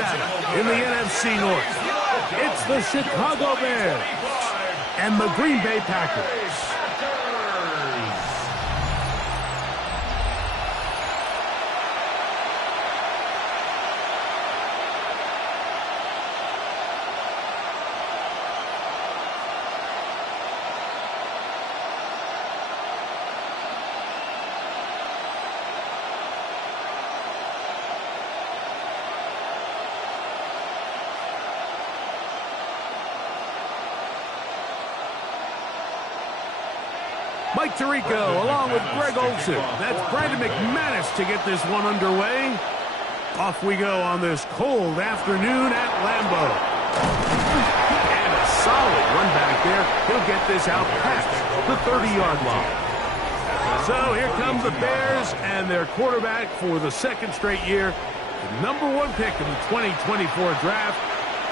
battle in the NFC North. It's the Chicago Bears and the Green Bay Packers. Mike Tirico along with Greg Olsen. That's Brandon McManus to get this one underway. Off we go on this cold afternoon at Lambeau. And a solid run back there. He'll get this out past the 30-yard line. So here comes the Bears and their quarterback for the second straight year. The #1 pick in the 2024 draft.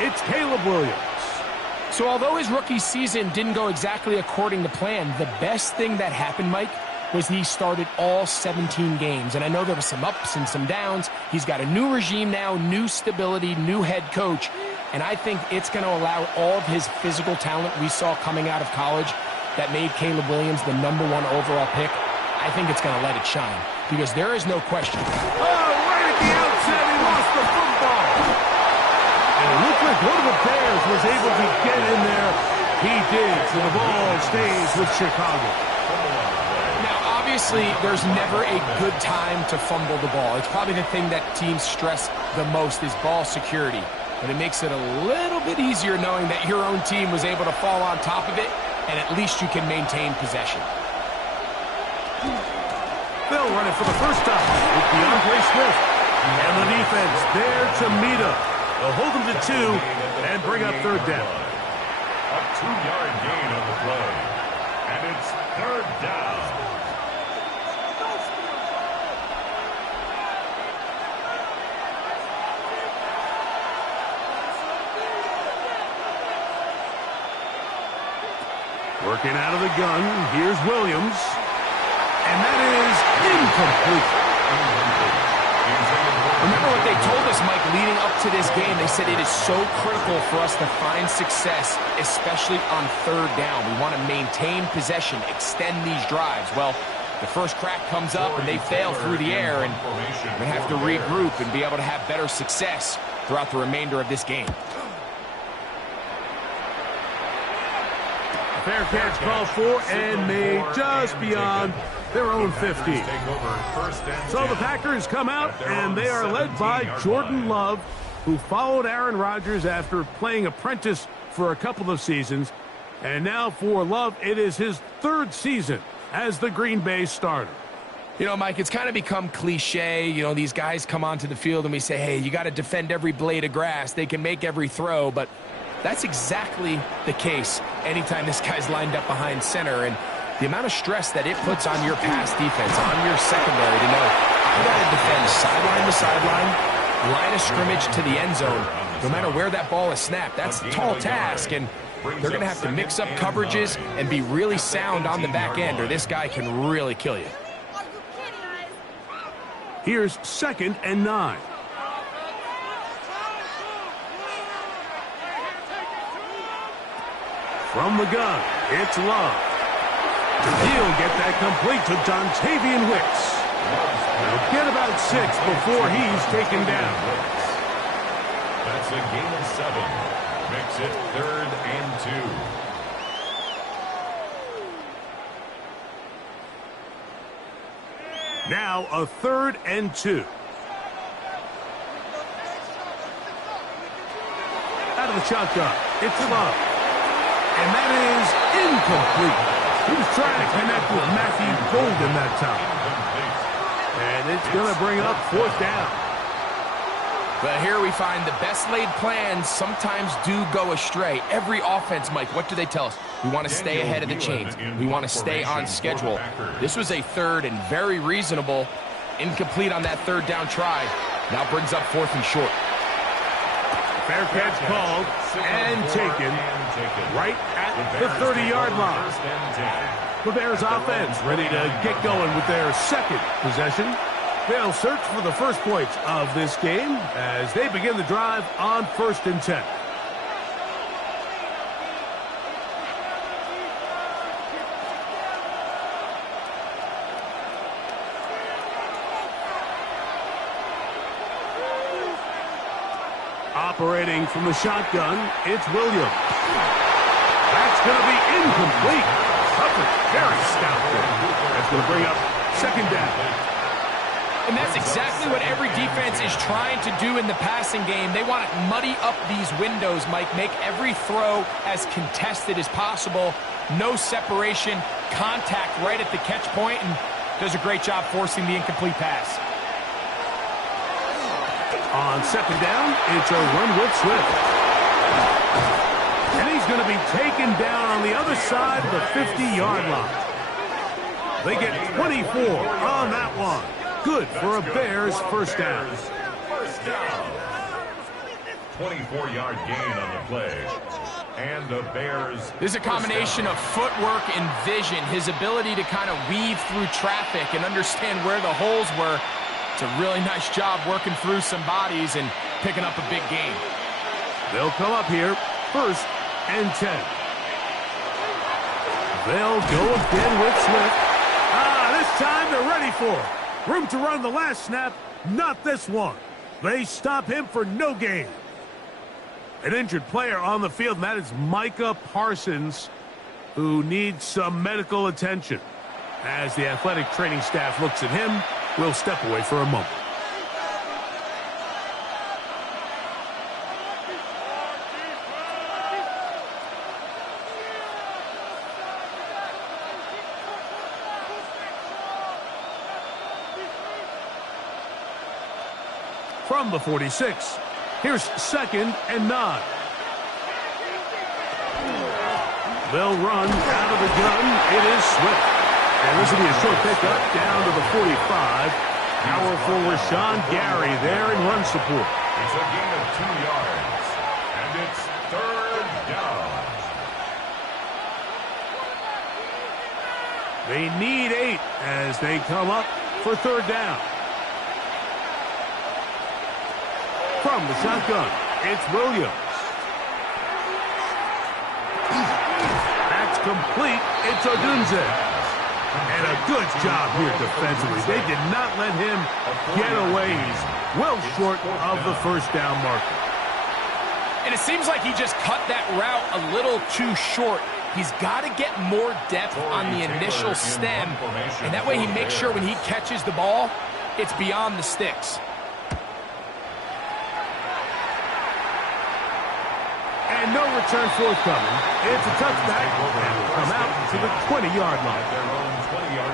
It's Caleb Williams. So although his rookie season didn't go exactly according to plan, the best thing that happened, Mike, was he started all 17 games. And I know there were some ups and some downs. He's got a new regime now, new stability, new head coach. And I think it's going to allow all of his physical talent we saw coming out of college that made Caleb Williams the #1 overall pick. I think it's going to let it shine because there is no question. Oh, right at the outset, he lost the football. And it looked like one of the Bears was able to get in there. He did, so the ball stays with Chicago. Now, obviously, there's never a good time to fumble the ball. It's probably the thing that teams stress the most is ball security. But it makes it a little bit easier knowing that your own team was able to fall on top of it, and at least you can maintain possession. They'll run it for the first time with DeAndre Swift. And the defense there to meet him. They'll hold him to 2 and bring up third down. A 2-yard gain on the play. And it's third down. Working out of the gun, here's Williams. And that is incomplete. Remember what they told us, Mike, leading up to this game. They said it is so critical for us to find success, especially on third down. We want to maintain possession, extend these drives. Well, the first crack comes up and they fail through the air, and we have to regroup and be able to have better success throughout the remainder of this game. Fair catch called for and made just beyond their own 50. So the Packers come out, and they are led by Jordan Love, who followed Aaron Rodgers after playing apprentice for a couple of seasons. And now for Love, it is his third season as the Green Bay starter. You know, Mike, it's kind of become cliche. You know, these guys come onto the field and we say, hey, you got to defend every blade of grass. They can make every throw, but that's exactly the case anytime this guy's lined up behind center. And the amount of stress that it puts on your pass defense, on your secondary to know, I got to defend sideline to sideline, line of scrimmage to the end zone, no matter where that ball is snapped. That's a tall task, and they're going to have to mix up coverages and be really sound on the back end, or this guy can really kill you. Here's 2nd and 9. From the gun, it's Love. He'll get that complete to Dontavian Wicks. He'll get about 6 before he's taken down. That's a gain of 7. Makes it 3rd and 2. Now a 3rd and 2. Out of the shotgun, it's Love. And that is incomplete. He was trying to connect with Matthew Golden that time. And it's going to bring up 4th down. But here we find the best laid plans sometimes do go astray. Every offense, Mike, what do they tell us? We want to stay ahead of the chains. We want to stay on schedule. This was a 3rd and very reasonable. Incomplete on that 3rd down try. Now brings up 4th and short. Fair catch called and taken right at the 30-yard line. The Bears offense ready to get going with their 2nd possession. They'll search for the first points of this game as they begin the drive on 1st and 10. Operating from the shotgun, it's Williams. That's going to be incomplete. Coverage very stout there. That's going to bring up 2nd down. And that's exactly what every defense is trying to do in the passing game. They want to muddy up these windows, Mike, make every throw as contested as possible. No separation, contact right at the catch point, and does a great job forcing the incomplete pass. On 2nd down, it's a run with Swift. And he's going to be taken down on the other side of the 50-yard line. They get 24 on that one. Good for a Bears first down. 24-yard gain on the play. And the Bears... There's a combination of footwork and vision, his ability to kind of weave through traffic and understand where the holes were. It's a really nice job working through some bodies and picking up a big gain. They'll come up here, 1st and 10. They'll go again with Swift. This time they're ready for it. Room to run the last snap, not this one. They stop him for no gain. An injured player on the field, and that is Micah Parsons, who needs some medical attention. As the athletic training staff looks at him, we'll step away for a moment. From the 46, here's 2nd and 9. They'll run out of the gun. It is Swift. And this will be a short pickup down to the 45. Powerful Rashawn Gary there in run support. It's a gain of 2 yards. And it's 3rd down. They need 8 as they come up for 3rd down. From the shotgun, it's Williams. That's complete. It's Odunze. And a good job here defensively. They did not let him get away. He's well short of the 1st down marker. And it seems like he just cut that route a little too short. He's got to get more depth on the initial stem, and that way he makes sure when he catches the ball, it's beyond the sticks. And no return forthcoming. It's a touchback, and will come out to the 20-yard line.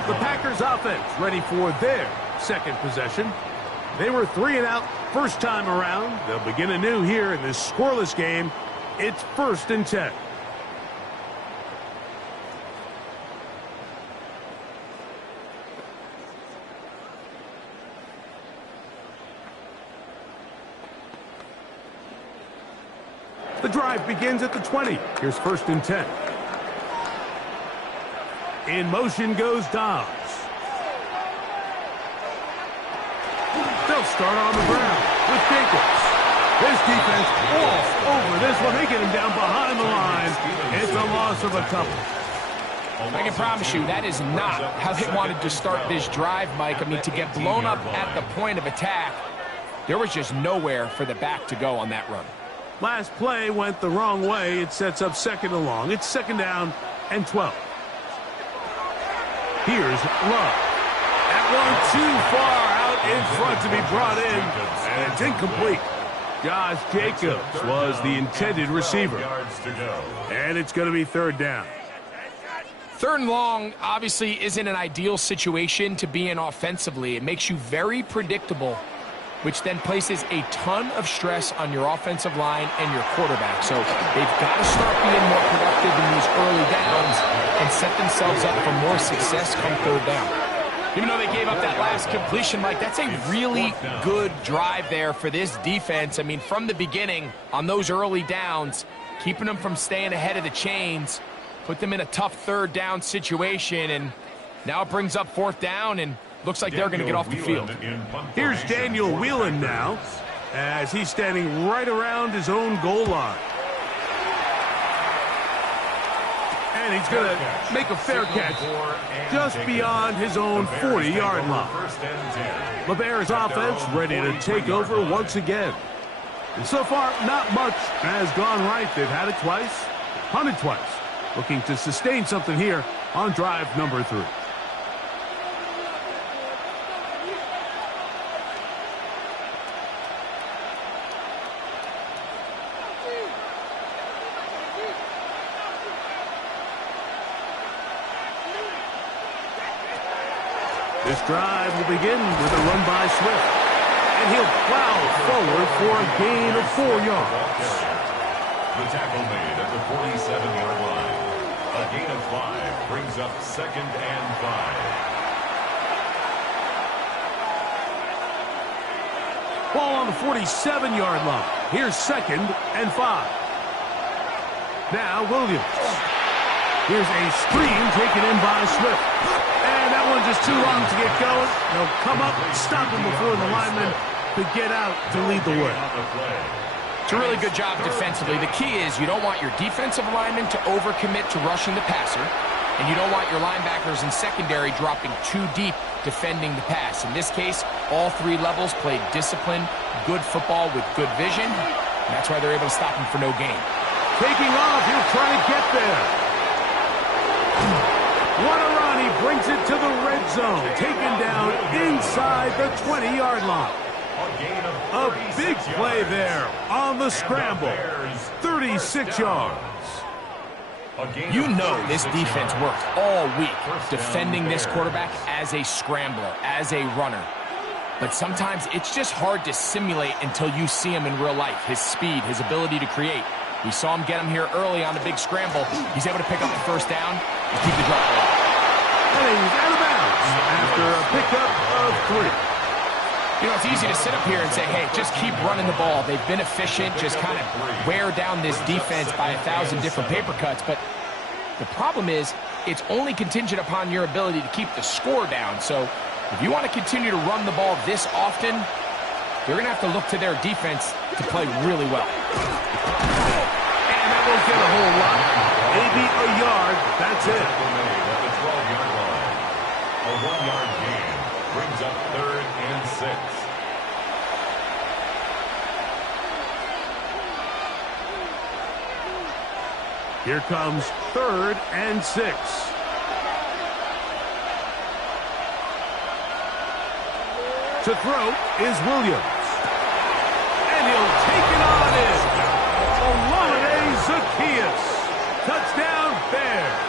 The Packers offense ready for their 2nd possession. They were 3 and out first time around. They'll begin anew here in this scoreless game. It's 1st and 10. The drive begins at the 20. Here's 1st and 10. In motion goes Dobbs. They'll start on the ground with Jacobs. This defense all over this one. They get him down behind the line. It's a loss of a couple. I can promise you that is not how they wanted to start this drive, Mike. I mean, to get blown up at the point of attack, there was just nowhere for the back to go on that run. Last play went the wrong way. It sets up 2nd and long. It's 2nd down and 12. Here's Love. That one too far out in front to be brought in, and it's incomplete. Josh Jacobs was the intended receiver. And it's going to be 3rd down. 3rd and long obviously isn't an ideal situation to be in offensively. It makes you very predictable, which then places a ton of stress on your offensive line and your quarterback. So they've got to start being more productive in these early downs and set themselves up for more success come 3rd down. Even though they gave up that last completion, Mike, that's a really good drive there for this defense. I mean, from the beginning, on those early downs, keeping them from staying ahead of the chains, put them in a tough 3rd down situation, and now it brings up 4th down, and Looks like they're going to get off the field. Here's Daniel Whelan now, as he's standing right around his own goal line. And he's going to make a fair catch just beyond his own 40-yard line. The Bears offense ready to take over once again. And so far, not much has gone right. They've had it twice, punted twice, looking to sustain something here on drive number 3. This drive will begin with a run by Swift. And he'll plow forward for a gain of 4 yards. The tackle made at the 47-yard line. A gain of 5 brings up 2nd and 5. Ball on the 47-yard line. Here's 2nd and 5. Now Williams. Here's a screen taken in by Swift. And that one's just too long to get going. They'll come up and stop him before the lineman could get out to lead the way. It's a really good job defensively. The key is you don't want your defensive linemen to overcommit to rushing the passer, and you don't want your linebackers and secondary dropping too deep defending the pass. In this case, all 3 levels played disciplined, good football with good vision, and that's why they're able to stop him for no gain. Taking off, he'll try to get there. What a run, he brings it to the red zone, taken down inside the 20-yard line. A big play there on the scramble, 36 yards. You know this defense worked all week defending this quarterback as a scrambler, as a runner. But sometimes it's just hard to simulate until you see him in real life, his speed, his ability to create. We saw him get him here early on the big scramble. He's able to pick up the first down and keep the drive alive. And he's out of bounds after a pickup of 3. You know, it's easy to sit up here and say, hey, just keep running the ball. They've been efficient, just kind of wear down this defense by 1,000 different paper cuts. But the problem is it's only contingent upon your ability to keep the score down. So if you want to continue to run the ball this often, they're going to have to look to their defense to play really well. And that won't get a whole lot. Maybe a yard. That's it. A 1-yard gain brings up 3rd and 6. Here comes 3rd and 6. To throw is Williams. And he'll take it on in. Olamide Zaccheaus. Touchdown, Bears.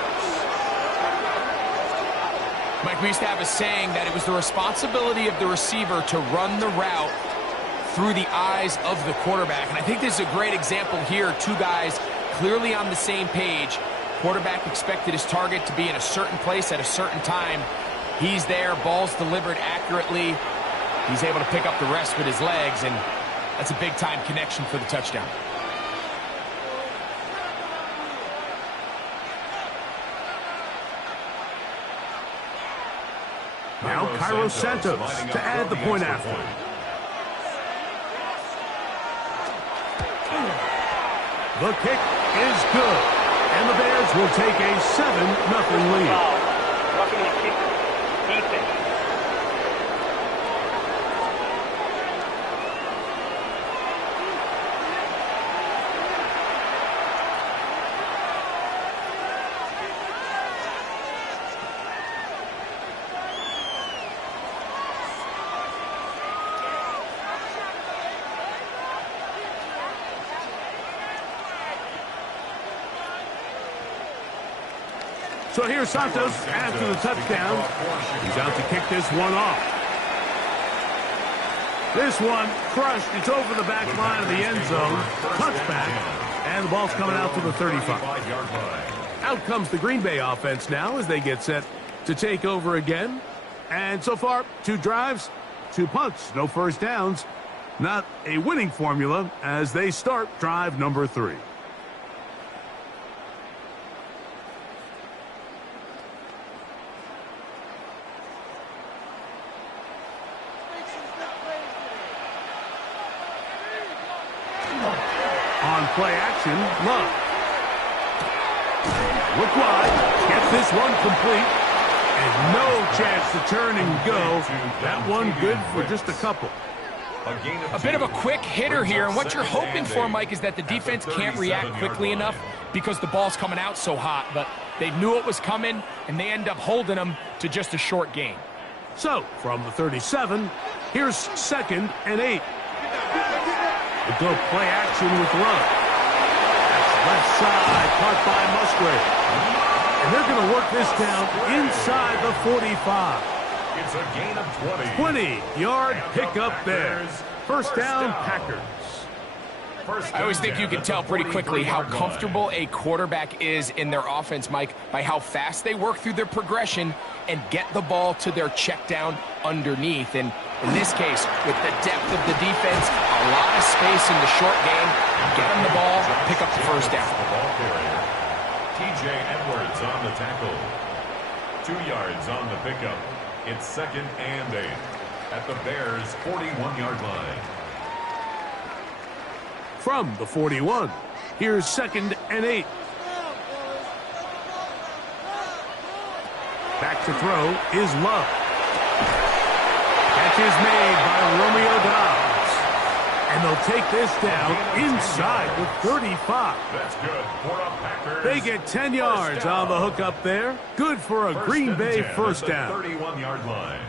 Mike, we used to have a saying that it was the responsibility of the receiver to run the route through the eyes of the quarterback. And I think this is a great example here. 2 guys clearly on the same page. Quarterback expected his target to be in a certain place at a certain time. He's there, ball's delivered accurately. He's able to pick up the rest with his legs, and that's a big-time connection for the touchdown. Now Cairo Santos to add the point after. The kick is good, and the Bears will take a 7-0 lead. Roughing the kick defense. So here's Santos after the touchdown. He's out to kick this one off. This one crushed. It's over the back line of the end zone. Touchback. And the ball's coming out to the 35. Out comes the Green Bay offense now as they get set to take over again. And so far, 2 drives, 2 punts, no first downs. Not a winning formula as they start drive number 3. On play action, Love. Look wide, gets this one complete, and no chance to turn and go. That one good for just a couple. A bit of a quick hitter here, and what you're hoping for, Mike, is that the defense can't react quickly enough because the ball's coming out so hot, but they knew it was coming, and they end up holding them to just a short gain. So, from the 37, here's 2nd and 8. We'll go play action with Love. That's left side, caught by Musgrave. And they're going to work this down inside the 45. It's a gain of 20. 20-yard pickup there. First down, Packers. I always think you can tell pretty quickly how comfortable a quarterback is in their offense, Mike, by how fast they work through their progression and get the ball to their check down underneath. And in this case, with the depth of the defense, a lot of space in the short game, get them the ball, pick up the first down. TJ Edwards on the tackle. 2 yards on the pickup. It's 2nd and 8 at the Bears' 41-yard line. From the 41, here's 2nd and 8. Back to throw is Love. Catch is made by Romeo Doubs. And they'll take this down inside the 35. That's good for a Packers. They get 10 yards on the hook up there. Good for a Green Bay first down. 31-yard line.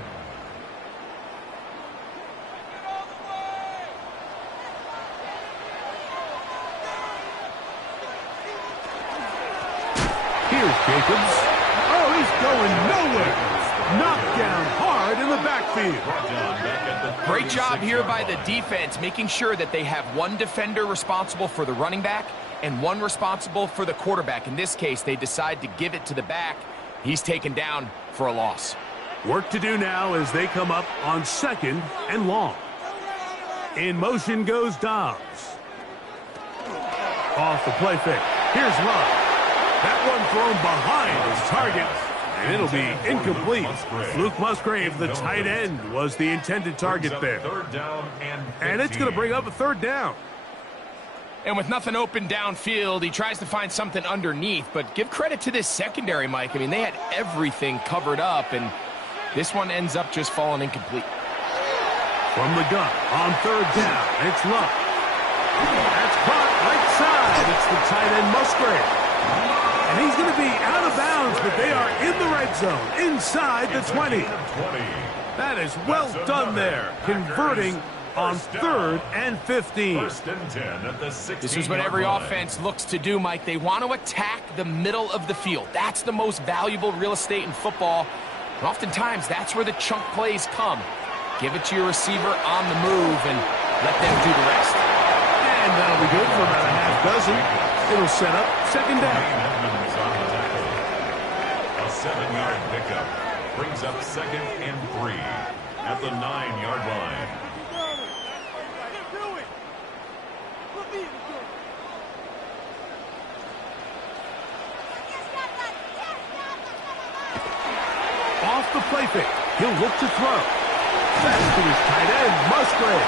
Here's Jacobs. Oh, he's going nowhere. Knocked down hard in the backfield. Great job here by the defense, making sure that they have one defender responsible for the running back and one responsible for the quarterback. In this case, they decide to give it to the back. He's taken down for a loss. Work to do now as they come up on 2nd and long. In motion goes Dobbs. Off the play fake. Here's Love. That one thrown behind his target, and it'll be incomplete. Luke Musgrave, the tight end, was the intended target there. And it's going to bring up a 3rd down. And with nothing open downfield, he tries to find something underneath. But give credit to this secondary, Mike. I mean, they had everything covered up, and this one ends up just falling incomplete. From the gun, on 3rd down, it's Love. That's caught right side. It's the tight end Musgrave. And he's going to be out of bounds, but they are in the red zone, inside the 20. That is well done there, converting on 3rd and 15. This is what every offense looks to do, Mike. They want to attack the middle of the field. That's the most valuable real estate in football. And oftentimes, that's where the chunk plays come. Give it to your receiver on the move and let them do the rest. And that'll be good for about a half dozen. It'll set up 2nd down. A 7-yard pickup brings up 2nd and 3 at the 9-yard line. Off the play fake, he'll look to throw. Back to his tight end, Musgrave.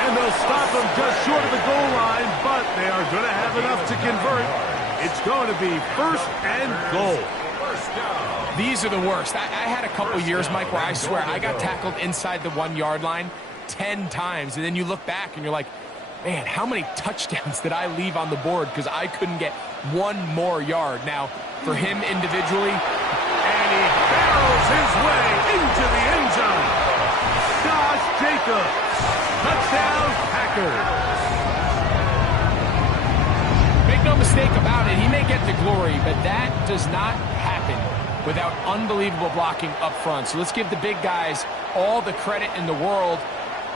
And they'll stop him just short of the goal line, but they are going to have enough to convert. It's going to be 1st and goal. These are the worst. I had a couple years, Mike, where I swear I got tackled inside the 1-yard line 10 times. And then you look back and you're like, man, how many touchdowns did I leave on the board because I couldn't get one more yard? Now, for him individually, and he barrels his way into the end zone. Josh Jacobs. Touchdown, Packers. Make no mistake about it, he may get the glory, but that does not happen without unbelievable blocking up front. So let's give the big guys all the credit in the world.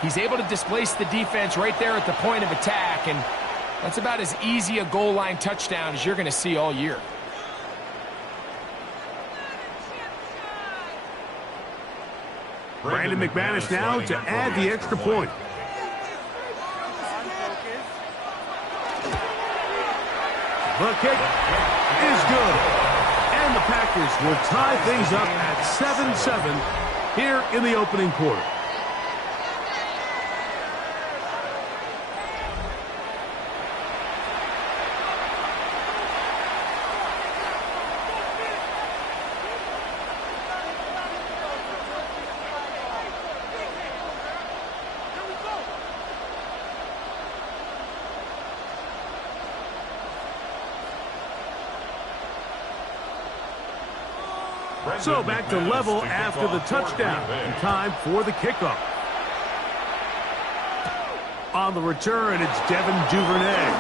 He's able to displace the defense right there at the point of attack, and that's about as easy a goal line touchdown as you're going to see all year. Brandon McManus now to add the extra point. The kick is good. And the Packers will tie things up at 7-7 here in the opening quarter. So back to level after the touchdown. And time for the kickoff. On the return, it's Devin Duvernay.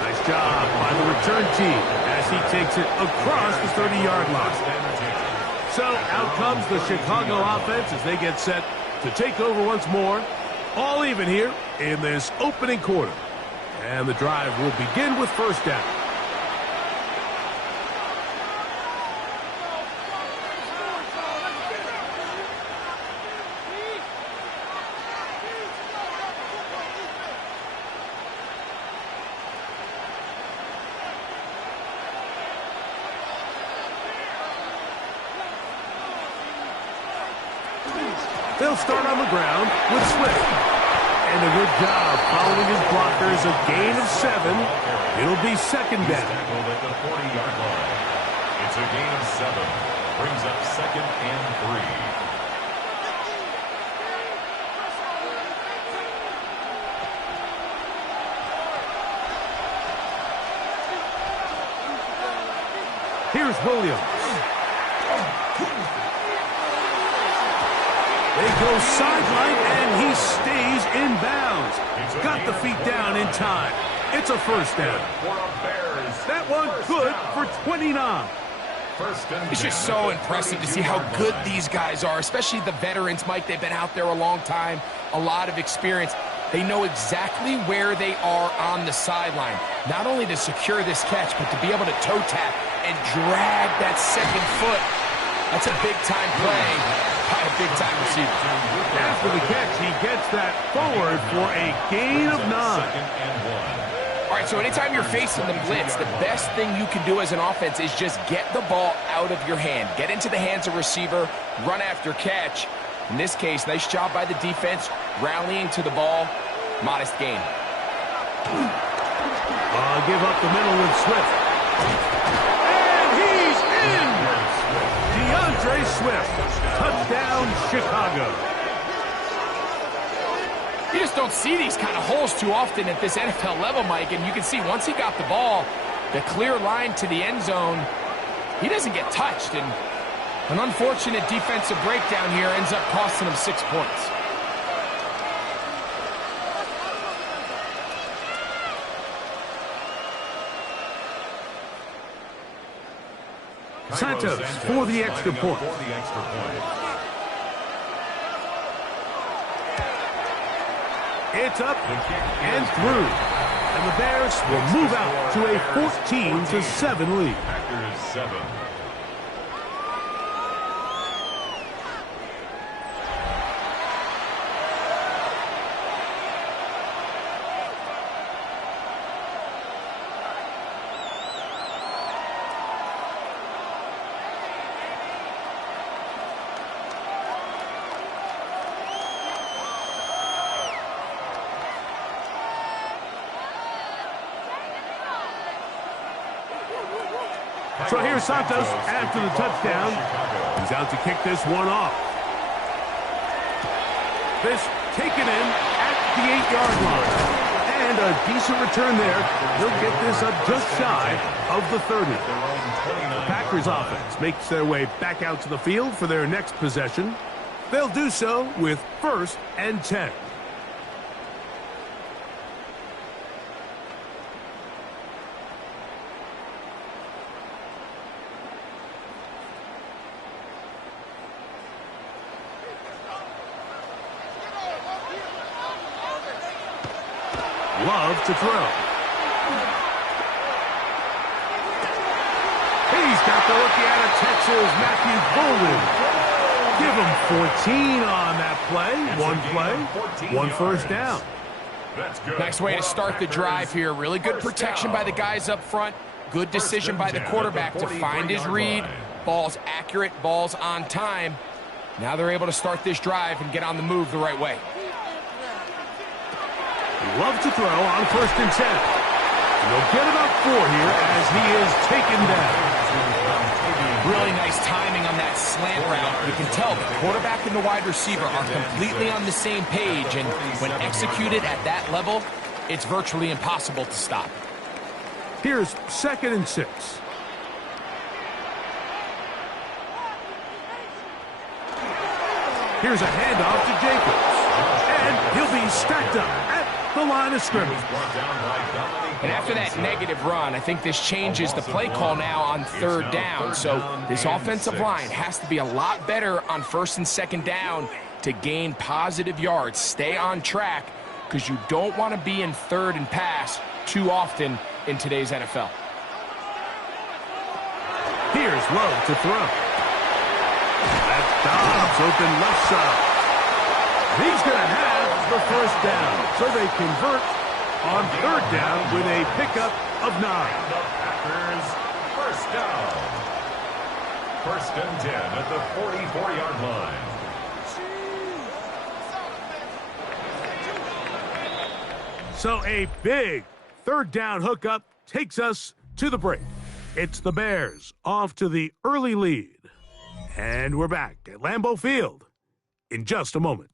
Nice job by the return team as he takes it across the 30-yard line. So out comes the Chicago offense as they get set to take over once more. All even here in this opening quarter. And the drive will begin with first down. They'll start on the ground with Swift. And a good job following his blockers, a gain of 7. It'll be second down. Tackled at the 40-yard line. It's a gain of 7. Brings up second and 3. Here's Williams. They go sideline, and he stays in bounds. Got the feet down in time. It's a first down. That one good for 29. It's just so impressive to see how good these guys are, especially the veterans, Mike. They've been out there a long time, a lot of experience. They know exactly where they are on the sideline, not only to secure this catch, but to be able to toe tap and drag that second foot. That's a big-time play by a big-time receiver. After the catch, he gets that forward for a gain of 9. All right, so anytime you're facing the blitz, the best thing you can do as an offense is just get the ball out of your hand. Get into the hands of receiver, run after catch. In this case, nice job by the defense, rallying to the ball. Modest gain. Give up the middle with Swift. And he's in! DeAndre Swift. Touchdown, Chicago. You just don't see these kind of holes too often at this NFL level, Mike. And you can see once he got the ball, the clear line to the end zone, he doesn't get touched. And an unfortunate defensive breakdown here ends up costing him 6 points. Santos for the extra point. It's up and through. And the Bears will move out to a 14-7 lead. Packers 7. So here's Santos after the touchdown. He's out to kick this one off. This taken in at the 8-yard line. And a decent return there. He'll get this up just shy of the 30. The Packers offense makes their way back out to the field for their next possession. They'll do so with 1st and 10. Love to throw. He's got the rookie out of Texas, Matthew Golden. Give him 14 on that play. One play, 1 first down. Nice way to start the drive here. Really good protection by the guys up front. Good decision by the quarterback to find his read. Ball's accurate, ball's on time. Now they're able to start this drive and get on the move the right way. Love to throw on 1st and 10. He'll get about 4 here as he is taken down. Really nice timing on that slant route. You can tell the quarterback and the wide receiver are completely on the same page, and when executed at that level, it's virtually impossible to stop. Here's 2nd and 6. Here's a handoff to Jacobs. And he'll be stacked up at the line of scrimmage. And after that negative run, I think this changes the play call now on third down. So this offensive line has to be a lot better on first and second down to gain positive yards. Stay on track because you don't want to be in third and pass too often in today's NFL. Here's Love to throw. That's Dobbs open left side. He's going to have the first down. So they convert on third down with a pickup of 9. The Packers first down. First and 10 at the 44-yard line. So a big third down hookup takes us to the break. It's the Bears off to the early lead. And we're back at Lambeau Field in just a moment.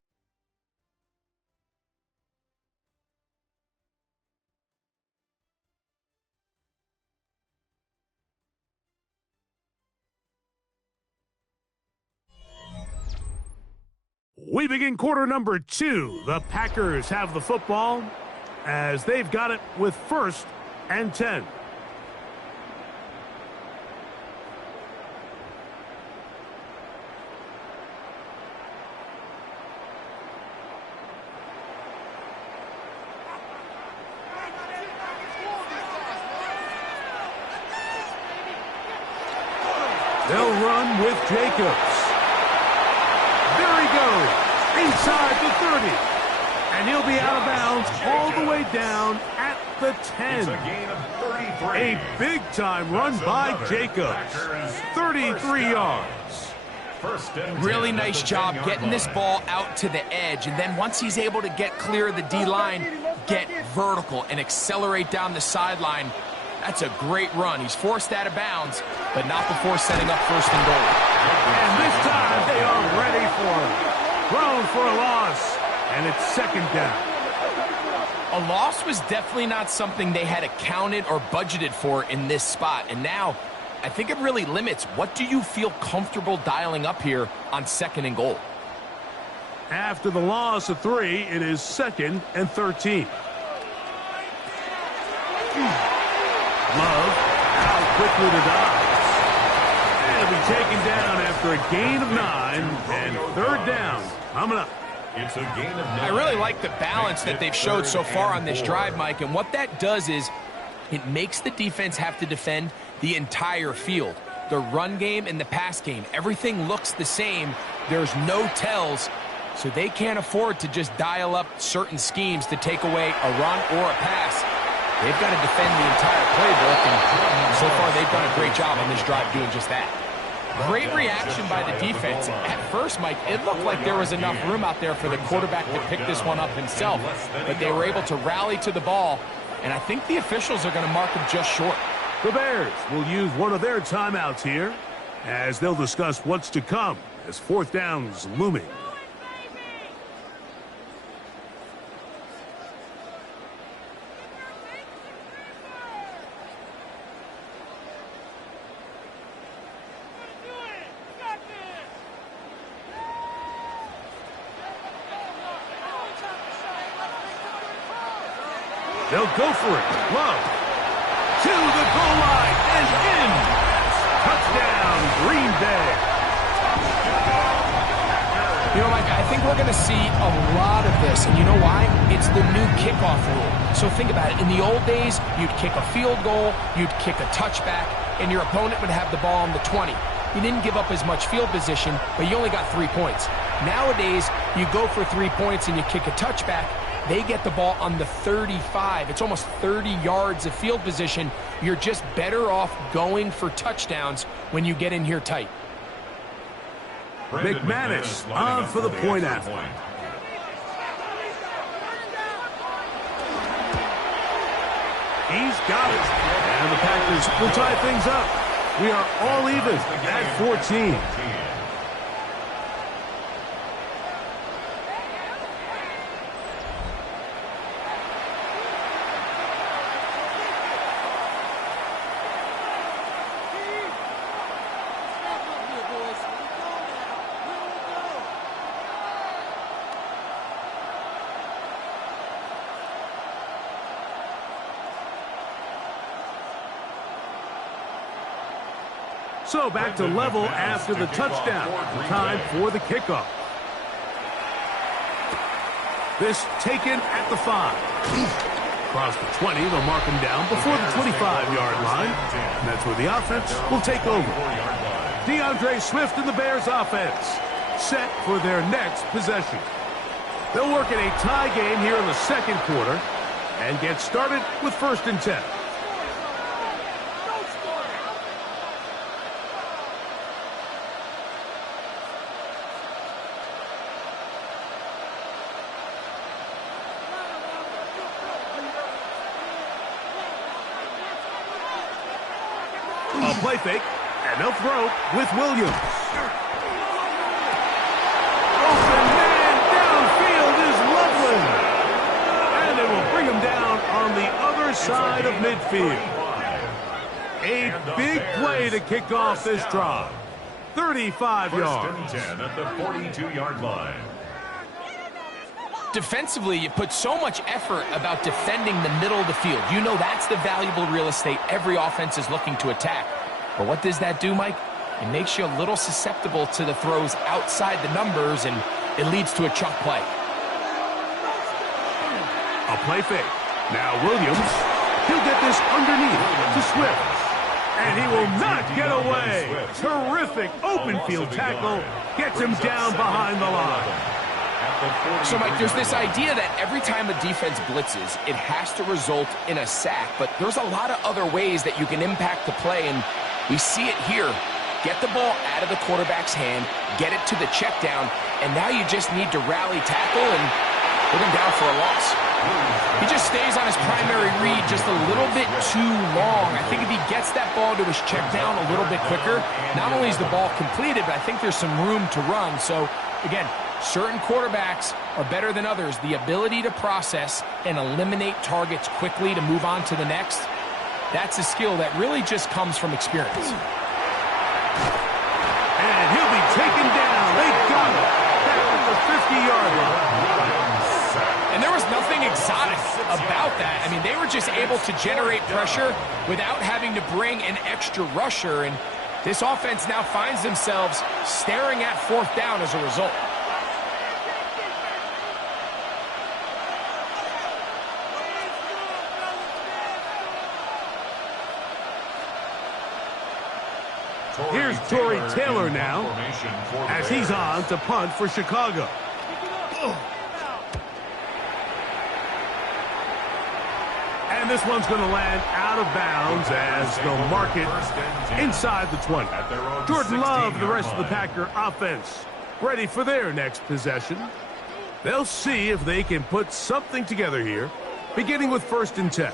We begin quarter number 2. The Packers have the football as they've got it with first and 10. They'll run with Jacobs. There he goes, inside the 30. And he'll be out of bounds all the way down at the 10. It's a gain of 33. A big-time run by Jacobs. 33 yards. First and 10 Really nice job getting this ball out to the edge. And then once he's able to get clear of the D-line, get vertical and accelerate down the sideline. That's a great run. He's forced out of bounds, but not before setting up first and goal. And this time they are ready for him. Thrown for a loss, and it's second down. A loss was definitely not something they had accounted or budgeted for in this spot. And now, I think it really limits what do you feel comfortable dialing up here on second and goal. After the loss of 3, it is second and 13. Love out quickly to Dobbs. And he'll be taken down after a gain of 9 and third down coming up. It's a gain of 9. I really like the balance that they've showed so far on this drive, Mike, and what that does is it makes the defense have to defend the entire field. The run game and the pass game, everything looks the same. There's no tells, so they can't afford to just dial up certain schemes to take away a run or a pass. They've got to defend the entire playbook, and so far they've done a great job on this drive doing just that. Great reaction by the defense. At first, Mike, it looked like there was enough room out there for the quarterback to pick this one up himself, but they were able to rally to the ball, and I think the officials are going to mark him just short. The Bears will use one of their timeouts here as they'll discuss what's to come as fourth down's looming. They'll go for it. Love to the goal line and in. Touchdown, Green Bay. You know, Mike, I think we're going to see a lot of this, and you know why? It's the new kickoff rule. So think about it. In the old days, you'd kick a field goal, you'd kick a touchback, and your opponent would have the ball on the 20. You didn't give up as much field position, but you only got 3 points. Nowadays, you go for 3 points and you kick a touchback. They get the ball on the 35. It's almost 30 yards of field position. You're just better off going for touchdowns when you get in here tight. McManus on for the point after. He's got it. And the Packers will tie things up. We are all even at 14. So back to level after the touchdown. Time for the kickoff. This taken at the 5. Across the 20, they'll mark him down before the 25-yard line. And that's where the offense will take over. DeAndre Swift and the Bears offense set for their next possession. They'll work in a tie game here in the second quarter and get started with 1st and 10. A play fake, and they'll throw with Williams. Open man downfield is Loveland. And it will bring him down on the other side of midfield. A big play to kick off this drive. 35 yards. 1st and 10 at the 42-yard line. Defensively, you put so much effort about defending the middle of the field. You know that's the valuable real estate every offense is looking to attack. But what does that do, Mike? It makes you a little susceptible to the throws outside the numbers, and it leads to a chunk play. A play fake. Now Williams. He'll get this underneath to Swift. And he will not get away. Terrific open field tackle. Gets him down behind the line. So, Mike, there's this idea that every time a defense blitzes, it has to result in a sack. But there's a lot of other ways that you can impact the play, and we see it here. Get the ball out of the quarterback's hand, get it to the check down, and now you just need to rally tackle and put him down for a loss. He just stays on his primary read just a little bit too long. I think if he gets that ball to his check down a little bit quicker, not only is the ball completed, but I think there's some room to run. So, again, certain quarterbacks are better than others. The ability to process and eliminate targets quickly to move on to the next, that's a skill that really just comes from experience. And he'll be taken down. They got him back at the 50-yard line. And there was nothing exotic about that. I mean, they were just able to generate pressure without having to bring an extra rusher. And this offense now finds themselves staring at 4th down as a result. Here's Tory Taylor now as he's on to punt for Chicago. And this one's going to land out of bounds as they'll mark it inside the 20. Jordan Love, the rest of the Packer offense, ready for their next possession. They'll see if they can put something together here, beginning with 1st and 10.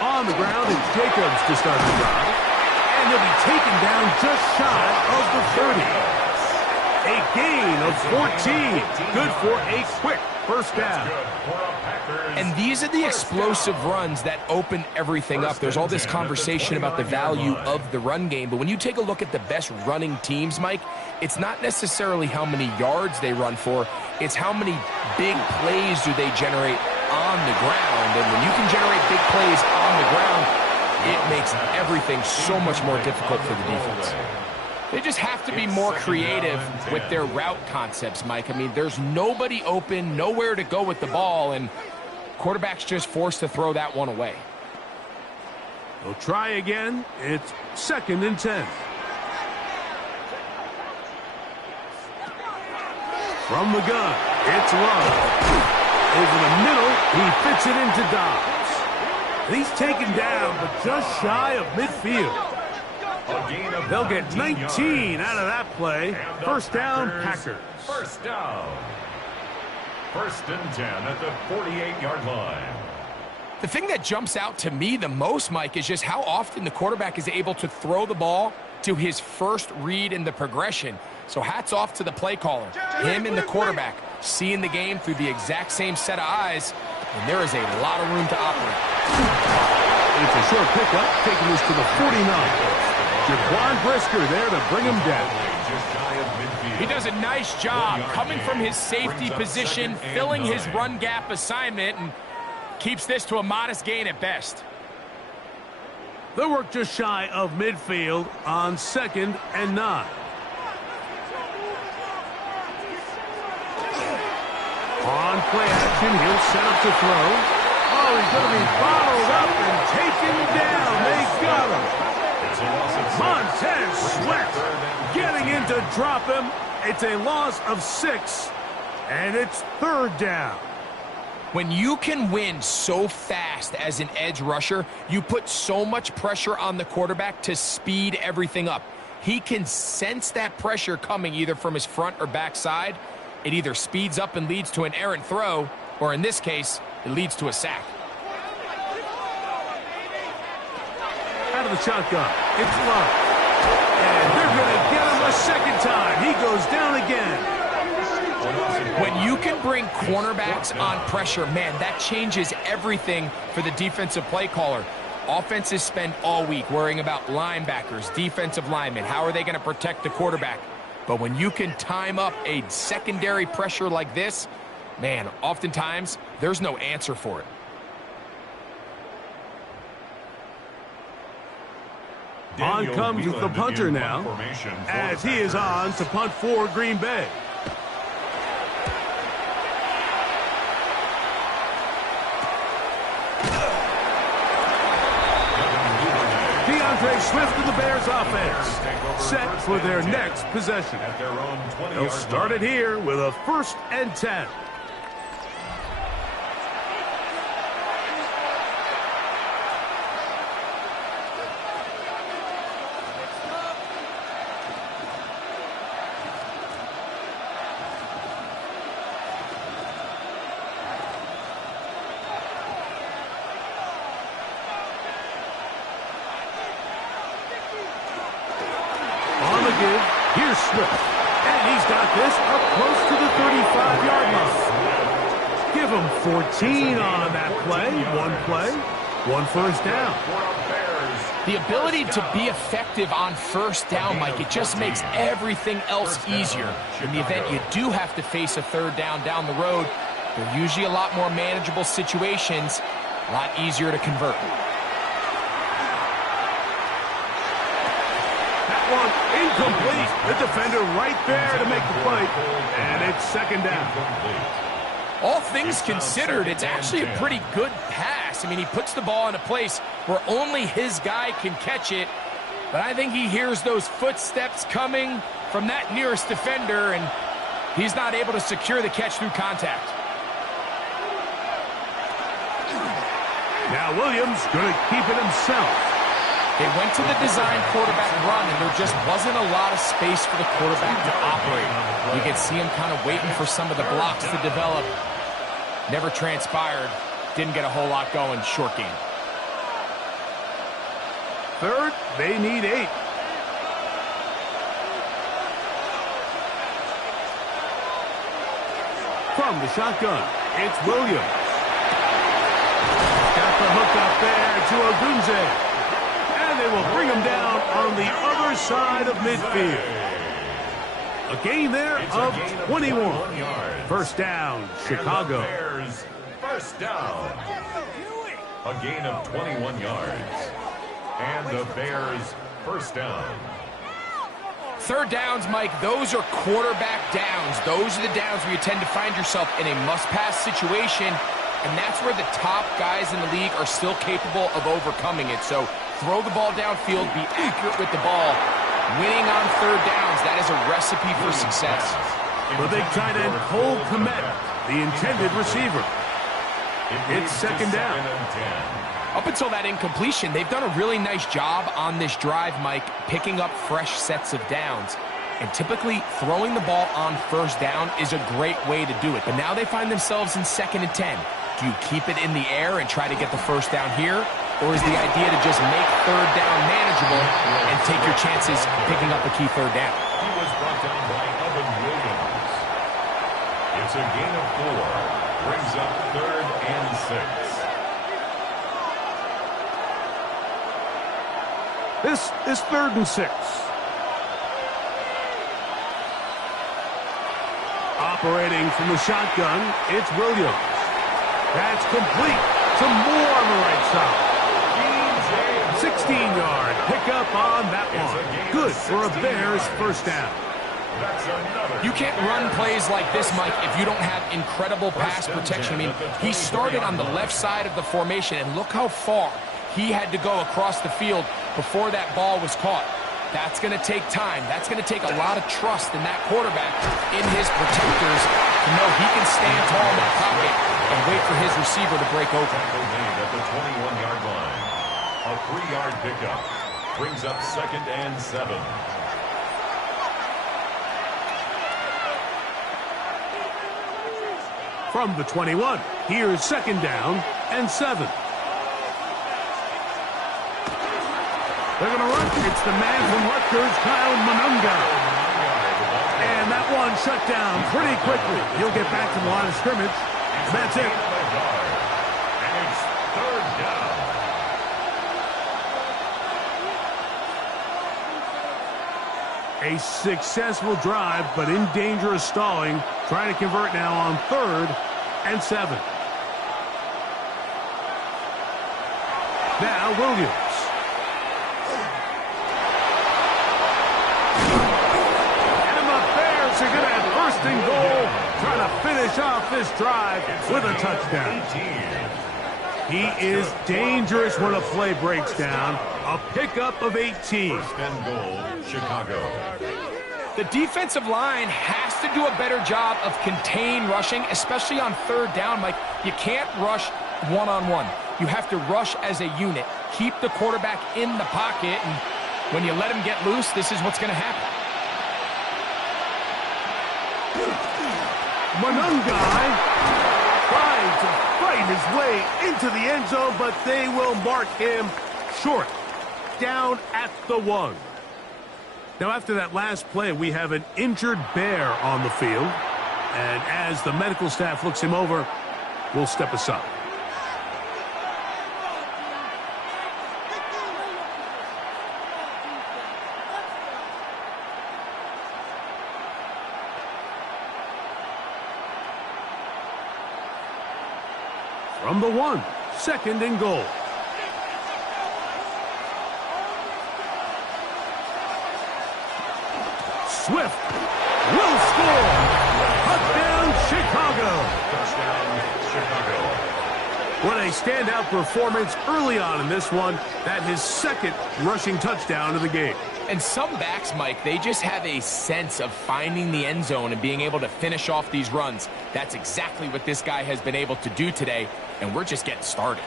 On the ground is Jacobs to start the drive. And he'll be taken down just shy of the 30. A gain of 14. Good for a quick 1st down. And these are the explosive runs that open everything up. There's all this conversation about the value of the run game, but when you take a look at the best running teams, Mike, it's not necessarily how many yards they run for, it's how many big plays do they generate on the ground. And when you can generate big plays on the ground, it makes everything so much more difficult for the defense. They just have to be more creative with their route concepts, Mike. I mean, there's nobody open, nowhere to go with the ball, and quarterback's just forced to throw that one away. They'll try again. It's 2nd and 10. From the gun, it's Love. Over the middle, he fits it into Dobbs. He's taken down, but just shy of midfield. They'll get 19 out of that play. 1st down, Packers. 1st down. 1st and 10 at the 48-yard line. The thing that jumps out to me the most, Mike, is just how often the quarterback is able to throw the ball to his first read in the progression. So hats off to the play caller. Him and the quarterback seeing the game through the exact same set of eyes. and there is a lot of room to operate. It's a short pickup, taking this to the 49. Jaquan Brisker there to bring him down. He does a nice job coming from his safety position, filling his run gap assignment, and keeps this to a modest gain at best. They work just shy of midfield on 2nd and 9. On play action, he'll set up to throw. Oh, he's going to be followed up and taken down. They got him. Montez Sweat getting in to drop him. It's a loss of 6, and it's 3rd down. When you can win so fast as an edge rusher, you put so much pressure on the quarterback to speed everything up. He can sense that pressure coming either from his front or back side. It either speeds up and leads to an errant throw, or in this case, it leads to a sack. Out of the shotgun, it's Love. And they're going to get him a second time. He goes down again. When you can bring cornerbacks on pressure, man, that changes everything for the defensive play caller. Offenses spend all week worrying about linebackers, defensive linemen. How are they going to protect the quarterback? But when you can time up a secondary pressure like this, man, oftentimes there's no answer for it. On comes the punter now, as he is on to punt for Green Bay. DeAndre Swift of the Bears offense, set for their next possession. They'll start it here with a 1st and 10. Here's Swift, and he's got this up close to the 35-yard line. Give him 14 on that play, 1 first down. The ability to be effective on 1st down, Mike, it just makes everything else easier. In the event you do have to face a 3rd down the road, they're usually a lot more manageable situations, a lot easier to convert. One incomplete. The defender right there to make the play. And it's 2nd down. All things considered, it's actually a pretty good pass. I mean, he puts the ball in a place where only his guy can catch it. But I think he hears those footsteps coming from that nearest defender, and he's not able to secure the catch through contact. Now Williams going to keep it himself. They went to the design quarterback run, and there just wasn't a lot of space for the quarterback to operate. You could see him kind of waiting for some of the blocks to develop. Never transpired. Didn't get a whole lot going. Short game. 3rd, they need 8. From the shotgun, it's Williams. Got the hook up there to Ogunze. And they will bring him down on the other side of midfield. A gain there of 21. 1st down, Chicago. Bears, 1st down. A gain of 21 yards. And the Bears, 1st down. 3rd downs, Mike, those are quarterback downs. Those are the downs where you tend to find yourself in a must-pass situation, and that's where the top guys in the league are still capable of overcoming it. So throw the ball downfield, be accurate with the ball. Winning on 3rd downs, that is a recipe for success. The big tight end, Cole Kmet, the intended receiver. It's 2nd down. Up until that incompletion, they've done a really nice job on this drive, Mike, picking up fresh sets of downs. And typically, throwing the ball on 1st down is a great way to do it. But now they find themselves in 2nd and 10. Do you keep it in the air and try to get the 1st down here? Or is the idea to just make 3rd down manageable and take your chances picking up a key 3rd down? He was brought down by Evan Williams. It's a gain of 4. Brings up 3rd and 6. This is 3rd and 6. Operating from the shotgun, it's Williams. That's complete. Some more on the right side. 16-yard pickup on that one. Good for a Bears first down. You can't run plays like this, Mike, if you don't have incredible pass protection. I mean, he started on the left side of the formation, and look how far he had to go across the field before that ball was caught. That's going to take time. That's going to take a lot of trust in that quarterback, in his protectors, to know he can stand tall in that pocket and wait for his receiver to break open. At the 21-yard line. A 3-yard pickup. Brings up 2nd and 7. From the 21, here's 2nd down and 7. They're going to run. It's the man from Rutgers, Kyle Monunga. And that one shut down pretty quickly. He'll get back to the line of scrimmage. That's it. And it's 3rd down. A successful drive, but in danger of stalling. Trying to convert now on 3rd and 7. Now Williams. And the Bears are going to have 1st and goal. Trying to finish off this drive with a touchdown. He is dangerous when a play breaks down. A pickup of 18. 1st and goal, Chicago. The defensive line has to do a better job of contain rushing, especially on 3rd down. Mike, you can't rush one-on-one. You have to rush as a unit. Keep the quarterback in the pocket, and when you let him get loose, this is what's going to happen. Monungai trying to fight his way into the end zone, but they will mark him short. Down at the 1. Now, after that last play, we have an injured Bear on the field. And as the medical staff looks him over, we'll step aside. From the 1, 2nd and goal. Swift will score. Touchdown, Chicago. Touchdown, Chicago. What a standout performance early on in this one. That his 2nd rushing touchdown of the game. And some backs, Mike, they just have a sense of finding the end zone and being able to finish off these runs. That's exactly what this guy has been able to do today, and we're just getting started.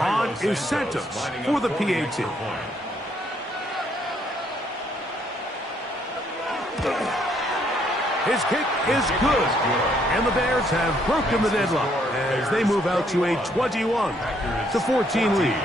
On is Santos for the PAT. His kick is good. And the Bears have broken the deadlock as they move out to a 21-14 lead.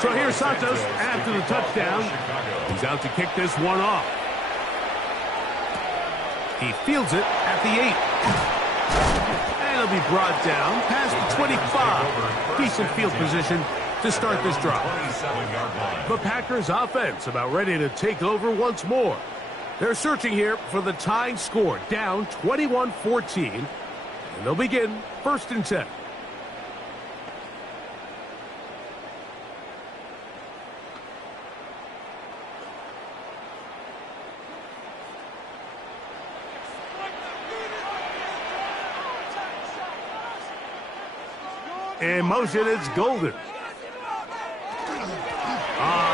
So here's Santos after the touchdown. He's out to kick this one off. He fields it at the 8. And he'll be brought down past the 25. Decent field position to start this drive. The Packers offense about ready to take over once more. They're searching here for the tying score, down 21-14. And they'll begin 1st and 10. In motion, it's Golden. On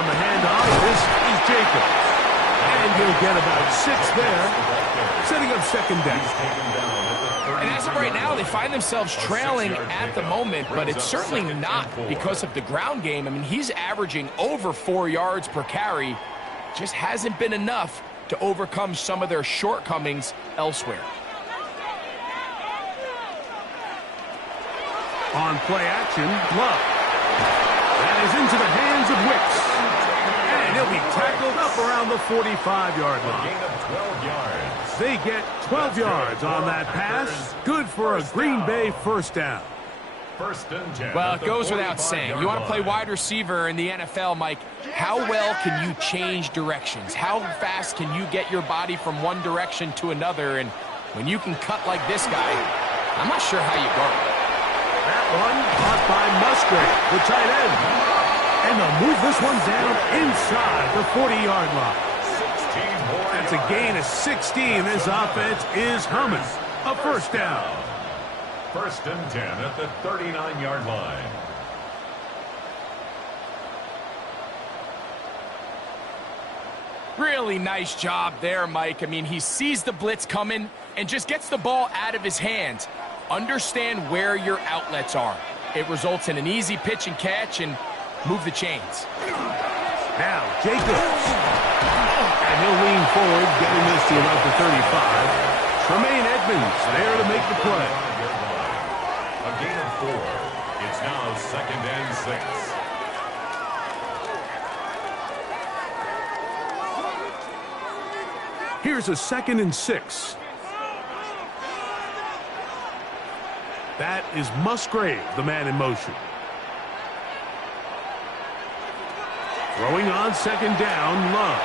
the handoff, this is Jacobs. And And he'll get about 6 there, setting up second down. And as of right now, they find themselves trailing at the moment, but it's certainly not because of the ground game. I mean, he's averaging over 4 yards per carry. Just hasn't been enough to overcome some of their shortcomings elsewhere. On play action, Love. That is into the hands of Wicks. And he'll be tackled up around the 45-yard line. Gain of 12 yards. They get 12 yards on that pass. Good for a Green Bay first down. First and 10. Well, it goes without saying. You want to play wide receiver in the NFL, Mike, how well can you change directions? How fast can you get your body from one direction to another? And when you can cut like this guy, I'm not sure how you guard it. That one caught by Musgrave, the tight end. And they'll move this one down inside the 40-yard line. 16 more That's a gain of 16. This offense is humming. A first down. First and 10 at the 39-yard line. Really nice job there, Mike. I mean, he sees the blitz coming and just gets the ball out of his hands. Understand where your outlets are. It results in an easy pitch and catch and move the chains. Now, Jacobs. And he'll lean forward, getting this to about the 35. Tremaine Edmonds there to make the play. A gain of 4. It's now second and 6. Here's a second and 6. That is Musgrave, the man in motion. Throwing on second down, Love.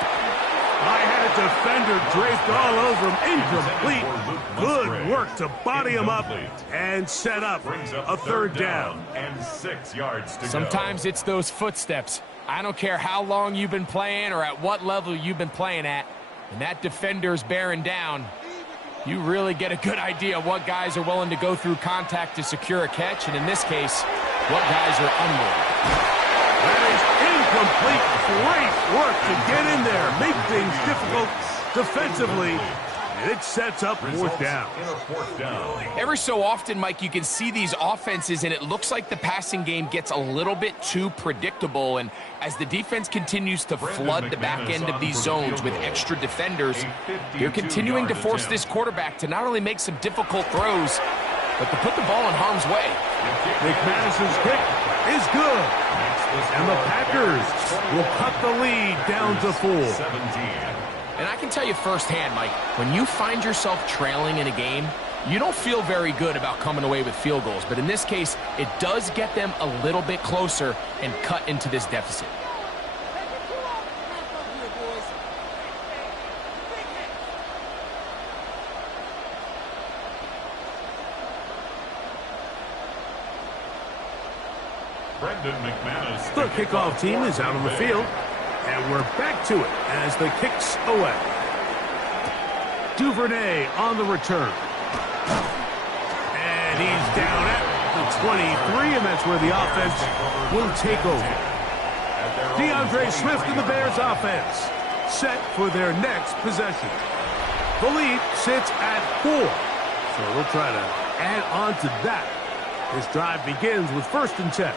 I had a defender draped all over him. Incomplete. Good work to body him up and set up a third down. And 6 yards to go. Sometimes it's those footsteps. I don't care how long you've been playing or at what level you've been playing at. When that defender's bearing down, you really get a good idea of what guys are willing to go through contact to secure a catch, and in this case, what guys are unwilling. That is incomplete. Great work to get in there, make things difficult defensively, and it sets up fourth down. In a fourth down. Every so often, Mike, you can see these offenses, and it looks like the passing game gets a little bit too predictable, and as the defense continues to flood the back end of these zones with extra defenders, they're continuing to force this quarterback to not only make some difficult throws, but to put the ball in harm's way. McManus's kick is good. And the Packers will cut the lead down to 4. 17. And I can tell you firsthand, Mike, when you find yourself trailing in a game, you don't feel very good about coming away with field goals. But in this case, it does get them a little bit closer and cut into this deficit. Brendan McManus. The kickoff team is out on the field, and we're back to it as the kick's away. Duvernay on the return. And he's down at the 23, and that's where the offense will take over. DeAndre Swift and the Bears offense set for their next possession. The lead sits at 4, so they'll try to add on to that. This drive begins with first and 10.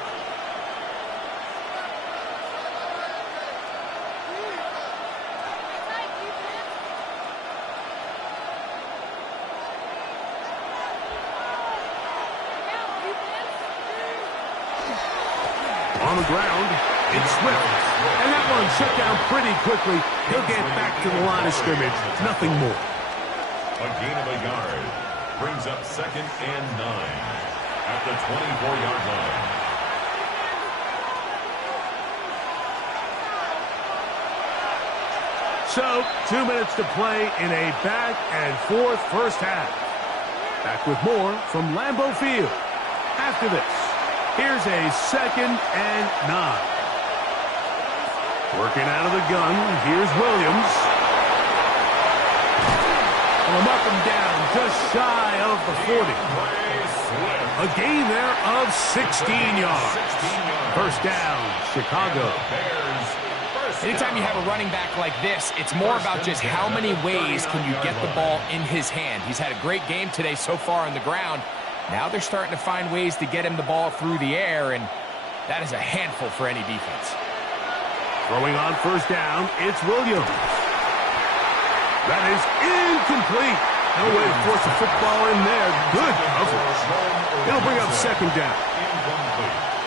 On the ground, it's Swift. And that one shut down pretty quickly. He'll get back to the line of scrimmage. Nothing more. A gain of a yard. Brings up second and 9 at the 24-yard line. So, 2 minutes to play in a back-and-forth first half. Back with more from Lambeau Field. After this, here's a second and 9. Working out of the gun, here's Williams. From up and down, just shy of the 40. A gain there of 16 yards. First down, Chicago. Anytime you have a running back like this, it's more about just how many ways can you get the ball in his hand. He's had a great game today so far on the ground. Now they're starting to find ways to get him the ball through the air, and that is a handful for any defense. Throwing on first down, it's Williams. That is incomplete. No way to force a football in there. Good coverage. It'll bring up second down.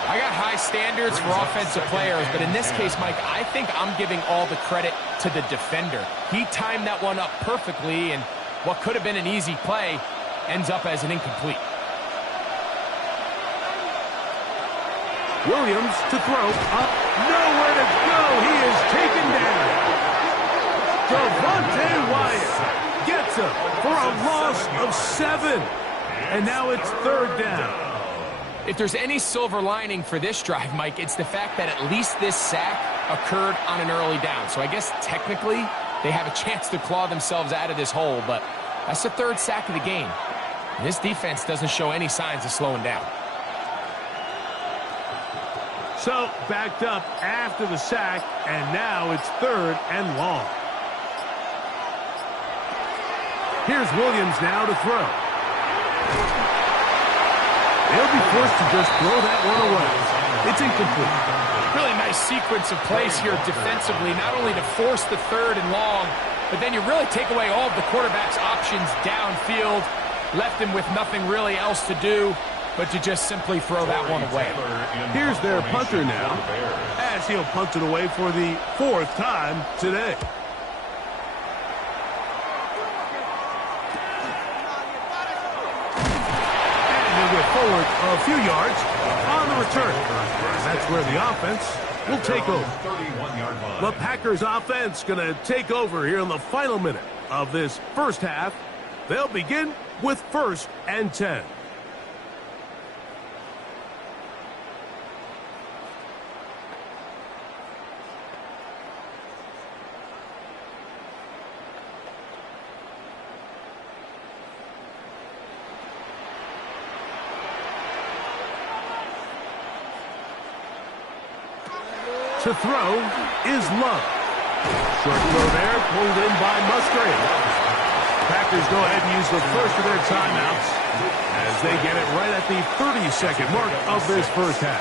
I got high standards for offensive players, but in this case, Mike, I think I'm giving all the credit to the defender. He timed that one up perfectly, and what could have been an easy play ends up as an incomplete. Williams to throw. Up. Nowhere to go. He is taken down. Devontae Wyatt gets him for a loss of 7. And now it's third down. If there's any silver lining for this drive, Mike, it's the fact that at least this sack occurred on an early down. So I guess technically they have a chance to claw themselves out of this hole, but that's the third sack of the game. And this defense doesn't show any signs of slowing down. So backed up after the sack, and now it's third and long. Here's Williams now to throw. They'll be forced to just throw that one away. It's incomplete. Really nice sequence of plays here defensively, not only to force the third and long, but then you really take away all of the quarterback's options downfield, left him with nothing really else to do but to just simply throw that one away. Here's their punter now, as he'll punt it away for the 4th time today. Forward a few yards on the return. That's where the offense will take over. The Packers offense going to take over here in the final minute of this first half. They'll begin with 1st and 10. To throw is Love. Short throw there, pulled in by Musgrave. Packers go ahead and use the first of their timeouts as they get it right at the 30-second mark of this first half.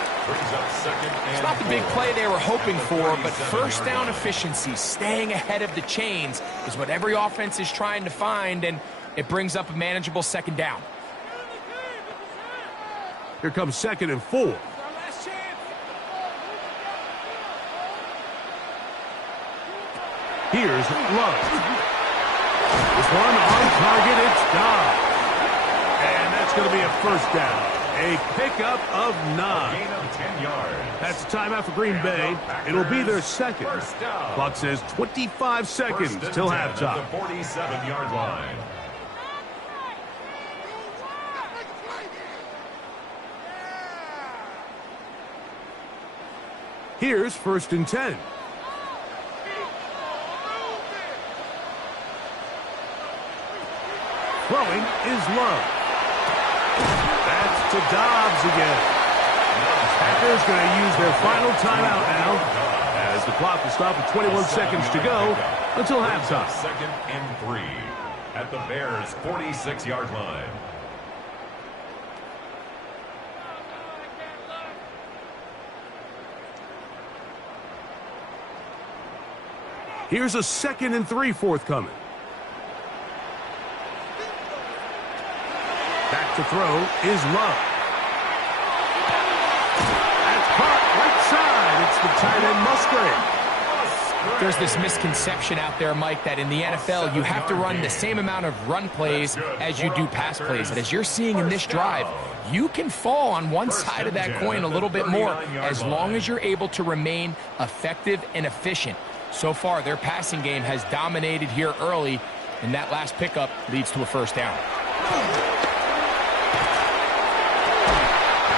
It's not the big play they were hoping for, but first down efficiency, staying ahead of the chains, is what every offense is trying to find, and it brings up a manageable second down. Here comes 2nd and 4. Here's Love. This one on target, it's gone. And that's going to be a first down. A pickup of 9. Gain of 10 yards. That's a timeout for Green Bay. It'll be their second. Clock says 25 seconds till halftime. At the 47-yard line. Here's 1st and 10. Throwing is Love. That's to Dobbs again. Packers going to use their final timeout now as the clock will stop with 21 seconds to go until halftime. 2nd and 3 at the Bears' 46-yard line. Here's a 2nd and 3 forthcoming. Back to throw is Love. That's caught right side. It's the tight end Musgrave. There's this misconception out there, Mike, that in the NFL you have to run the same amount of run plays as you do pass plays. And as you're seeing in this drive, you can fall on one side of that coin a little bit more as long as you're able to remain effective and efficient. So far, their passing game has dominated here early, and that last pickup leads to a first down.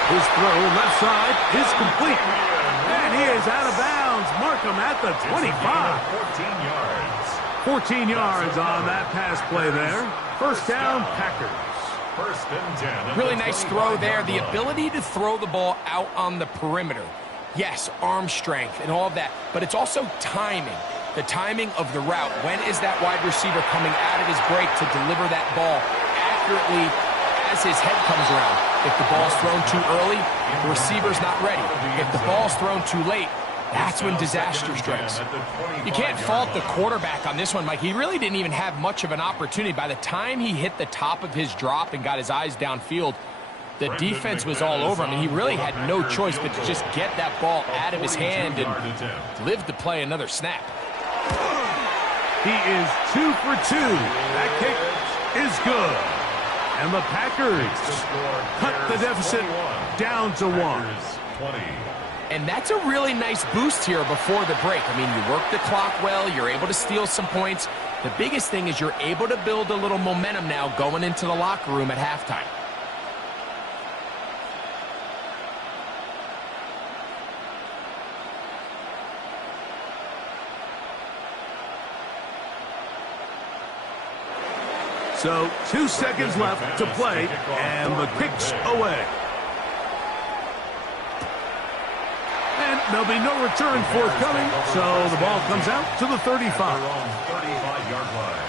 His throw left side is complete. And he is out of bounds. Markham at the 25. 14 yards on that pass play there. First down, Packers. 1st and 10. Really nice throw there. The ability to throw the ball out on the perimeter. Yes, arm strength and all of that, but it's also timing. The timing of the route. When is that wide receiver coming out of his break to deliver that ball accurately as his head comes around? If the ball's thrown too early, the receiver's not ready. If the ball's thrown too late, that's when disaster strikes. You can't fault the quarterback on this one, Mike. He really didn't even have much of an opportunity. By the time he hit the top of his drop and got his eyes downfield, the defense was all over him, and he really had no choice but to just get that ball out of his hand and live to play another snap. He is 2 for 2. That kick is good. And the Packers cut the deficit down to 1. And that's a really nice boost here before the break. I mean, you work the clock well, you're able to steal some points. The biggest thing is you're able to build a little momentum now going into the locker room at halftime. So 2 seconds left to play, and the kick's away. And there'll be no return forthcoming, so the ball comes out to the 35. 35-yard line.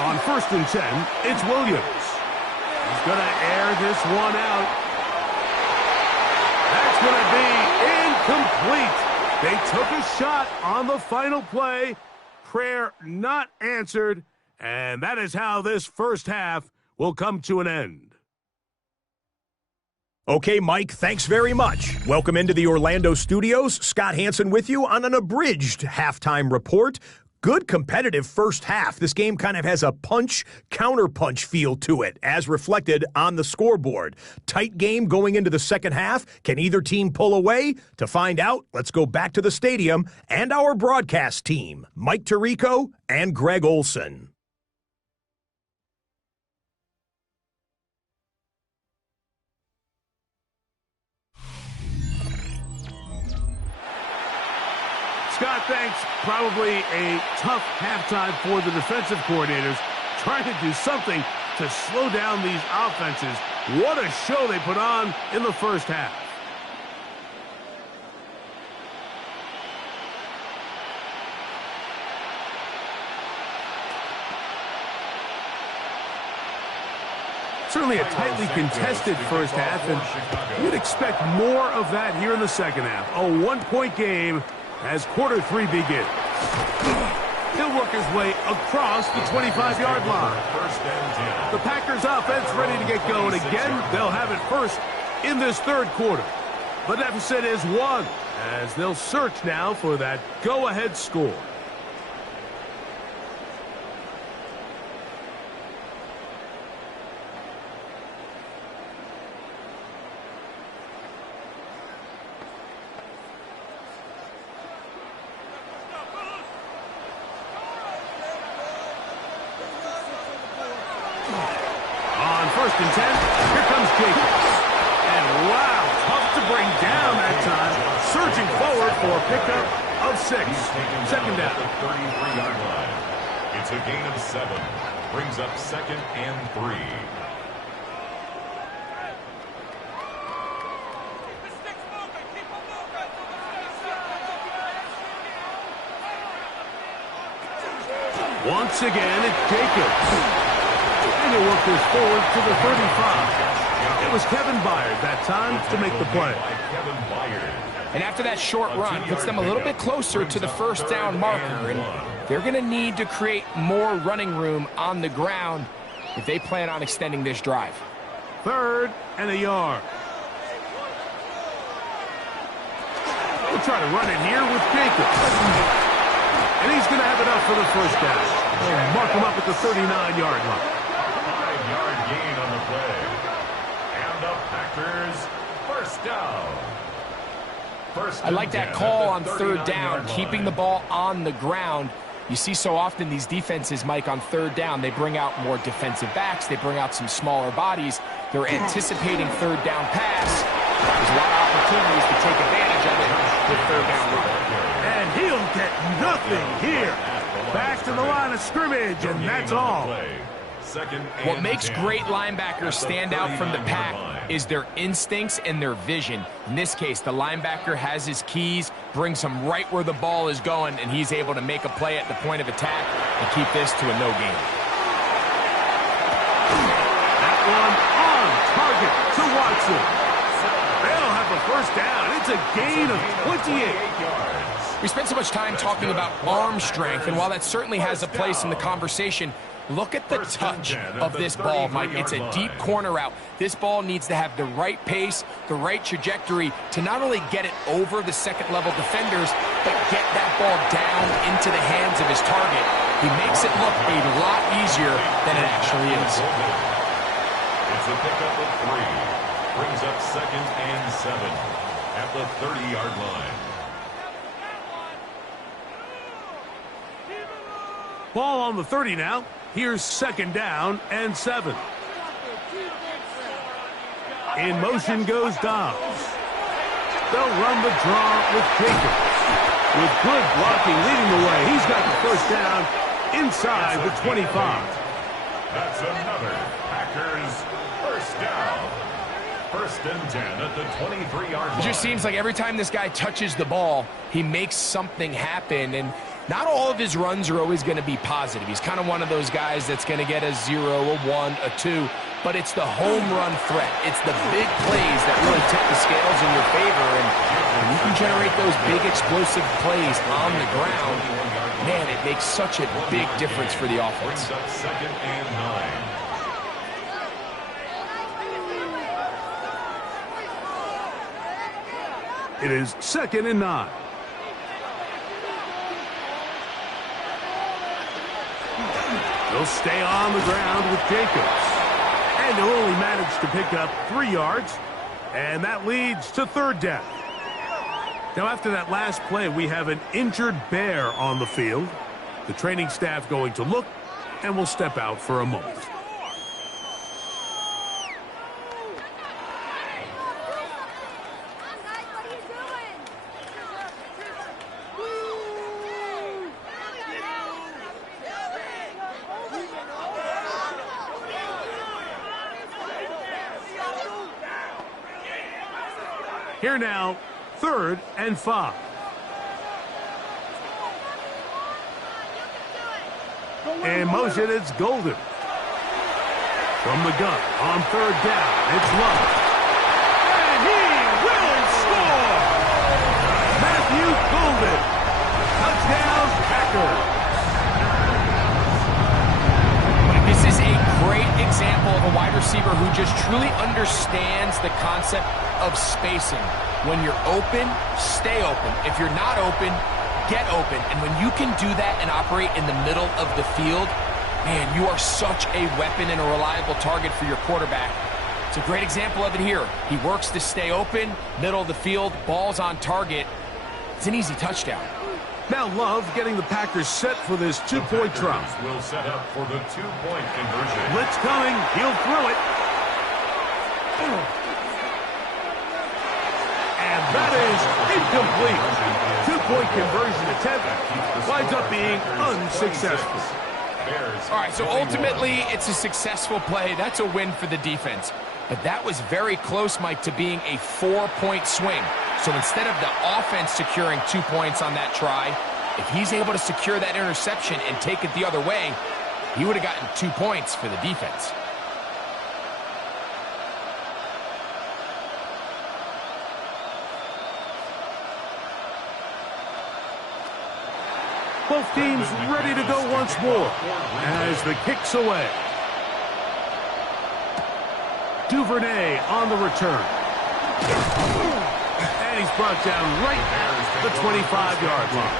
On 1st and 10, it's Williams. He's going to air this one out. That's going to be incomplete. They took a shot on the final play. Prayer not answered. And that is how this first half will come to an end. Okay, Mike, thanks very much. Welcome into the Orlando studios. Scott Hansen with you on an abridged halftime report. Good competitive first half. This game kind of has a punch-counterpunch feel to it, as reflected on the scoreboard. Tight game going into the second half. Can either team pull away? To find out, let's go back to the stadium and our broadcast team, Mike Tirico and Greg Olson. Scott, thanks. Probably a tough halftime for the defensive coordinators, trying to do something to slow down these offenses. What a show they put on in the first half. Certainly a tightly contested first half, and you'd expect more of that here in the second half. A one-point game as quarter 3 begins. He'll work his way across the 25-yard line. The Packers offense ready to get going again. They'll have it first in this third quarter. The deficit is 1 as they'll search now for that go-ahead score. First and 10, here comes Jacobs. And wow, tough to bring down that time. Surging forward for a pickup of 6. Second down. 33-yard line. It's a gain of 7. Brings up 2nd and 3. Once again, it's Jacobs. And he'll work this forward to the 35. It was Kevin Byard that time to make the play. And after that short run, puts them a little bit closer to the first down marker. And they're going to need to create more running room on the ground if they plan on extending this drive. 3rd and a yard. We'll try to run it here with Jacobs. And he's going to have enough for the first down. They'll mark him up at the 39-yard line. 5-yard gain on the play. And the Packers first down. I like that call on 3rd down, keeping the ball on the ground. You see so often these defenses, Mike, on 3rd down, they bring out more defensive backs. They bring out some smaller bodies. They're anticipating 3rd down pass. There's a lot of opportunities to take advantage of it with third down run. And he'll get nothing here. Back to the line of scrimmage, and that's all. What makes great linebackers stand out from the pack is their instincts and their vision. In this case, the linebacker has his keys, brings him right where the ball is going, and he's able to make a play at the point of attack and keep this to a no gain. That one on target to Watson. They'll have a first down. It's a gain of 28. We spent so much time talking about arm strength, and while that certainly has a place in the conversation, look at the touch of this ball, Mike. It's a deep corner route. This ball needs to have the right pace, the right trajectory to not only get it over the second-level defenders, but get that ball down into the hands of his target. He makes it look a lot easier than it actually is. It's a pickup of 3. Brings up 2nd and 7 at the 30-yard line. Ball on the 30 now. Here's 2nd down and 7. In motion goes Dobbs. They'll run the draw with Jacobs. With good blocking leading the way, he's got the first down inside the 25. That's another Packers first down. 1st and 10 at the 23-yard line. It just seems like every time this guy touches the ball, he makes something happen, and not all of his runs are always going to be positive. He's kind of one of those guys that's going to get a 0, a 1, a 2, but it's the home run threat. It's the big plays that really tip the scales in your favor, and when you can generate those big explosive plays on the ground, man, it makes such a big difference for the offense. Brings up 2nd and 9. It is 2nd and 9. They'll stay on the ground with Jacobs. And they'll only manage to pick up 3 yards. And that leads to 3rd down. Now, after that last play, we have an injured Bear on the field. The training staff going to look, and will step out for a moment. Here now, 3rd and 5. In motion, it's Golden. From the gun, on 3rd down, it's Love. And he will score! Matthew Golden. Touchdown, Packers. This is a great example of a wide receiver who just truly understands the concept of spacing. When you're open, stay open. If you're not open, get open. And when you can do that and operate in the middle of the field, man, you are such a weapon and a reliable target for your quarterback. It's a great example of it here. He works to stay open, middle of the field, ball's on target. It's an easy touchdown. Now Love getting the Packers set for this 2-point try. Will set up for the 2-point conversion. Blitz coming. He'll throw it. And that is incomplete. 2-point conversion attempt winds up being unsuccessful. All right, so ultimately it's a successful play. That's a win for the defense. But that was very close, Mike, to being a 4-point swing. So instead of the offense securing 2 points on that try, if he's able to secure that interception and take it the other way, he would have gotten 2 points for the defense. Both teams ready to go once more as the kick's away. Duvernay on the return. And he's brought down right at the 25-yard line.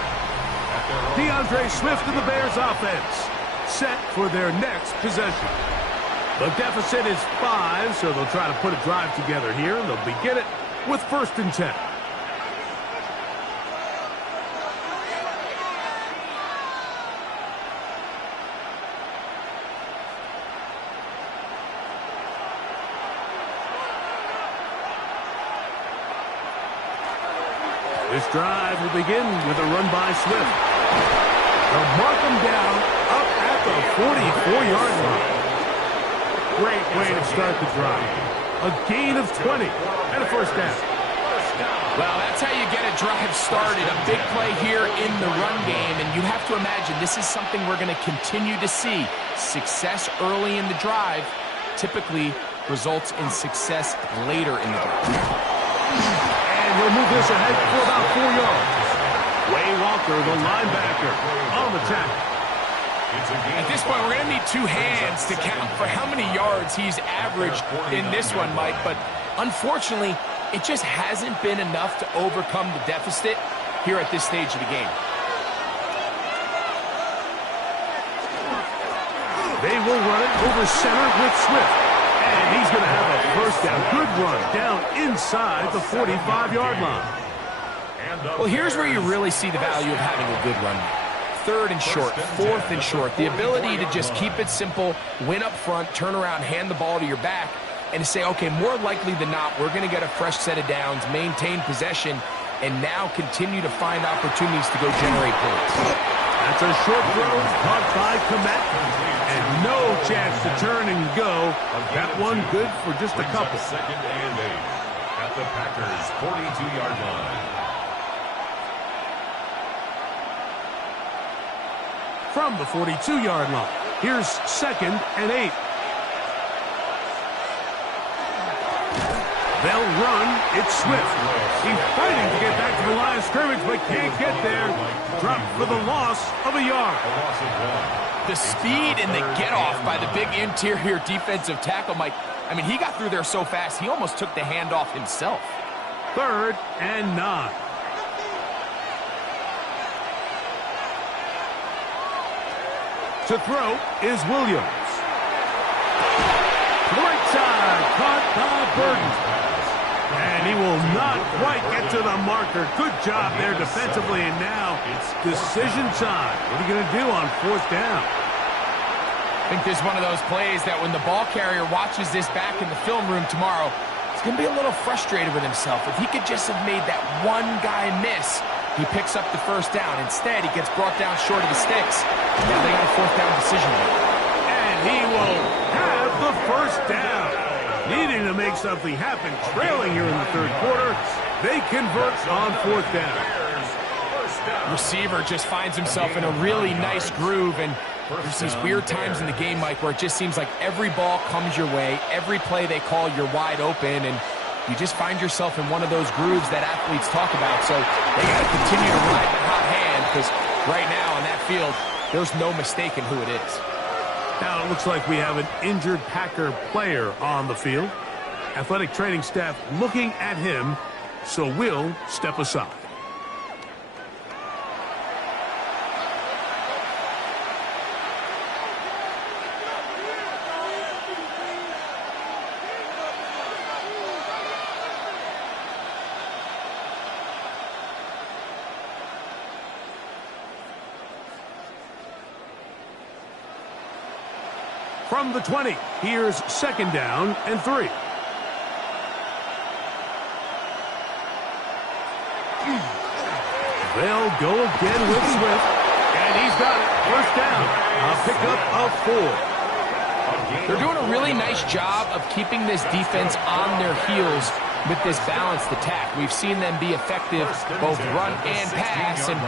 DeAndre Swift and the Bears offense set for their next possession. The deficit is 5, so they'll try to put a drive together here, and they'll begin it with 1st and 10. This drive will begin with a run by Swift. They'll mark him down up at the 44-yard line. Great way to start the drive. A gain of 20 and a first down. Well, that's how you get a drive started. A big play here in the run game, and you have to imagine this is something we're going to continue to see. Success early in the drive typically results in success later in the drive. And he'll move this ahead for about 4 yards. Way Walker, the linebacker, on the tackle. At this point, we're going to need two hands to count for how many yards he's averaged in this one, Mike. But unfortunately, it just hasn't been enough to overcome the deficit here at this stage of the game. They will run it over center with Swift. And he's going to have a first down. Good run down inside the 45-yard line. Well, here's where you really see the value of having a good run. 3rd and short, 4th and short. The ability to just keep it simple, win up front, turn around, hand the ball to your back, and to say, okay, more likely than not, we're going to get a fresh set of downs, maintain possession, and now continue to find opportunities to go generate points. That's a short throw, caught by Kmet, and no chance to turn and go. That one good for just a couple. 2nd and 8 at the Packers' 42-yard line. From the 42-yard line, here's 2nd and 8. They'll run. It's Swift. He's fighting to get back to the line of scrimmage, but can't get there. Dropped for the loss of a yard. The speed and the get-off by the big interior defensive tackle, Mike. I mean, he got through there so fast, he almost took the handoff himself. 3rd and 9. To throw is Williams. Right side, caught by Burton. And he will not quite get to the marker. Good job there defensively, and now it's decision time. What are you going to do on 4th down? I think this is one of those plays that when the ball carrier watches this back in the film room tomorrow, he's going to be a little frustrated with himself. If he could just have made that one guy miss, he picks up the first down. Instead, he gets brought down short of the sticks. Now they got a 4th down decision. And he will have the first down. Needing to make something happen, trailing here in the 3rd quarter. They convert on 4th down. Receiver just finds himself in a really nice groove, and there's these weird times in the game, Mike, where it just seems like every ball comes your way, every play they call, you're wide open, and you just find yourself in one of those grooves that athletes talk about. So they got to continue to ride the hot hand, because right now on that field, there's no mistaking who it is. Now it looks like we have an injured Packer player on the field. Athletic training staff looking at him, so we'll step aside. From the 20, here's 2nd down and 3. They'll go again with Swift, and he's got it. First down, a pickup of 4. They're doing a really nice job of keeping this defense on their heels with this balanced attack. We've seen them be effective both run and pass, and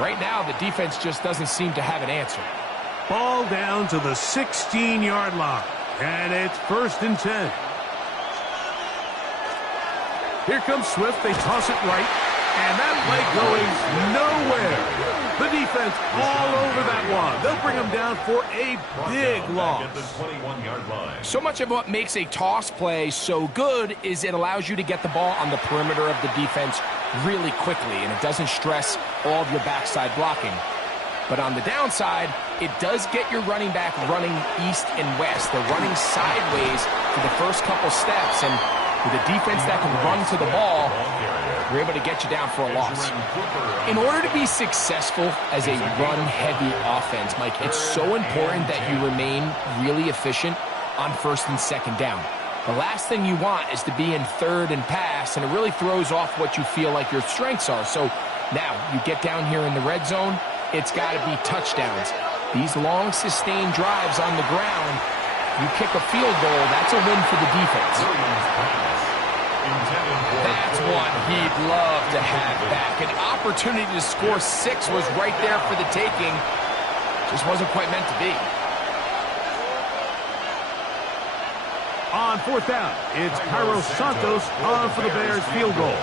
right now the defense just doesn't seem to have an answer. Ball down to the 16-yard line, and it's 1st and 10. Here comes Swift. They toss it right, and that play going nowhere. The defense all over that one. They'll bring him down for a big loss. At the 21-yard line. So much of what makes a toss play so good is it allows you to get the ball on the perimeter of the defense really quickly, and it doesn't stress all of your backside blocking. But on the downside, it does get your running back running east and west. They're running sideways for the first couple steps, and with a defense that can run to the ball, we're able to get you down for a loss. In order to be successful as a run-heavy offense, Mike, it's so important that you remain really efficient on 1st and 2nd down. The last thing you want is to be in third and pass, and it really throws off what you feel like your strengths are. So now you get down here in the red zone, it's got to be touchdowns. These long, sustained drives on the ground, you kick a field goal, that's a win for the defense. That's one he'd love to have back. An opportunity to score 6 was right there for the taking. Just wasn't quite meant to be. On 4th down, it's Cairo Santos on for the Bears field goal.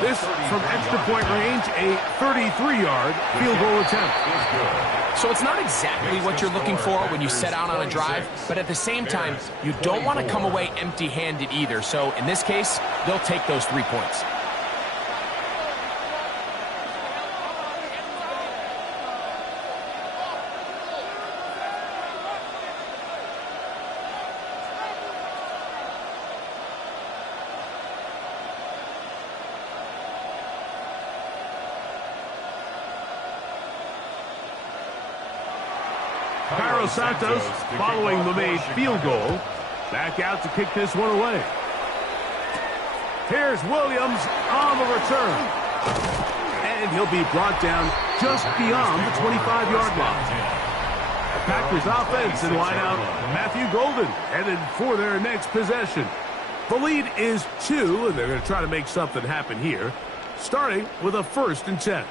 This from extra point range, a 33-yard field goal attempt. So it's not exactly what you're looking for when you set out on a drive, but at the same time, you don't want to come away empty-handed either. So in this case, they'll take those 3 points. Cairo Santos, following the made field goal, back out to kick this one away. Here's Williams on the return. And he'll be brought down just beyond the 25-yard line. Packers offense and wideout Matthew Golden headed for their next possession. The lead is 2, and they're going to try to make something happen here, starting with a 1st and 10.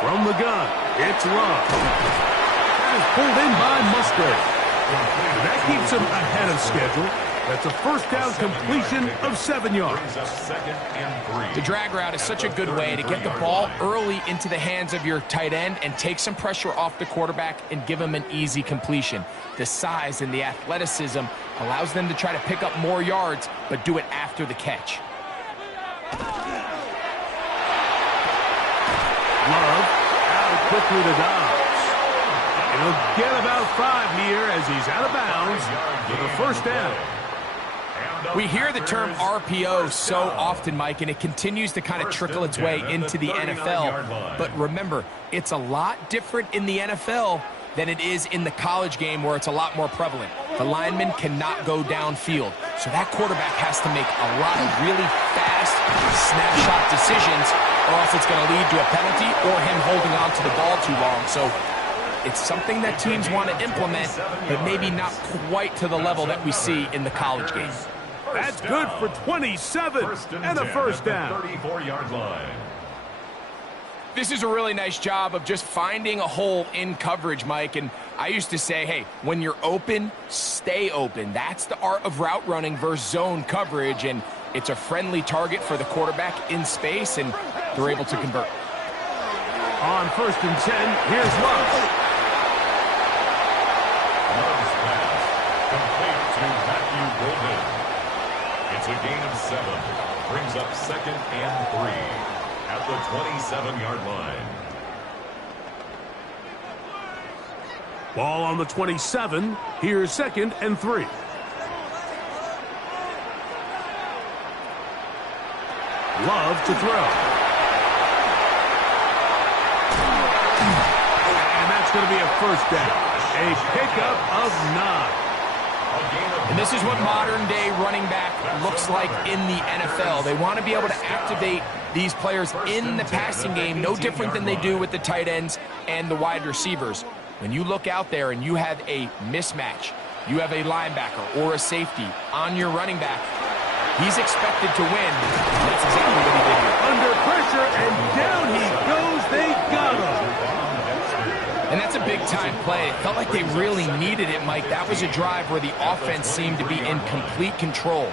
From the gun, it's Love. That is pulled in by Musgrave. That keeps him ahead of schedule. That's a 1st down completion of 7 yards. The drag route is such a good way to get the ball early into the hands of your tight end and take some pressure off the quarterback and give him an easy completion. The size and the athleticism allows them to try to pick up more yards, but do it after the catch. Love out quickly to Dobbs. And he'll get about 5 here as he's out of bounds for the 1st down. We hear the term RPO so often, Mike, and it continues to kind of trickle its way into the NFL. But remember, it's a lot different in the NFL than it is in the college game where it's a lot more prevalent. The lineman cannot go downfield, so that quarterback has to make a lot of really fast snapshot decisions, or else it's going to lead to a penalty or him holding on to the ball too long. So it's something that teams want to implement, but maybe not quite to the level that we see in the college game. That's good for 27 and a 1st down. 34-yard line. This is a really nice job of just finding a hole in coverage, Mike. And I used to say, hey, when you're open, stay open. That's the art of route running versus zone coverage. And it's a friendly target for the quarterback in space, and they're able to convert. On 1st and 10, here's Love. Love's pass complete to Matthew Golden. It's a gain of 7. Brings up 2nd and 3 at the 27-yard line. Ball on the 27. Here's 2nd and 3. Love to throw. And that's going to be a 1st down. A pickup of 9. And this is what modern-day running back looks like in the NFL. They want to be able to activate these players in the passing game, no different than they do with the tight ends and the wide receivers. When you look out there and you have a mismatch, you have a linebacker or a safety on your running back, he's expected to win. That's exactly what he did here. Under pressure, and down he goes. They got him. And that's a big-time play. It felt like they really needed it, Mike. That was a drive where the offense seemed to be in complete control.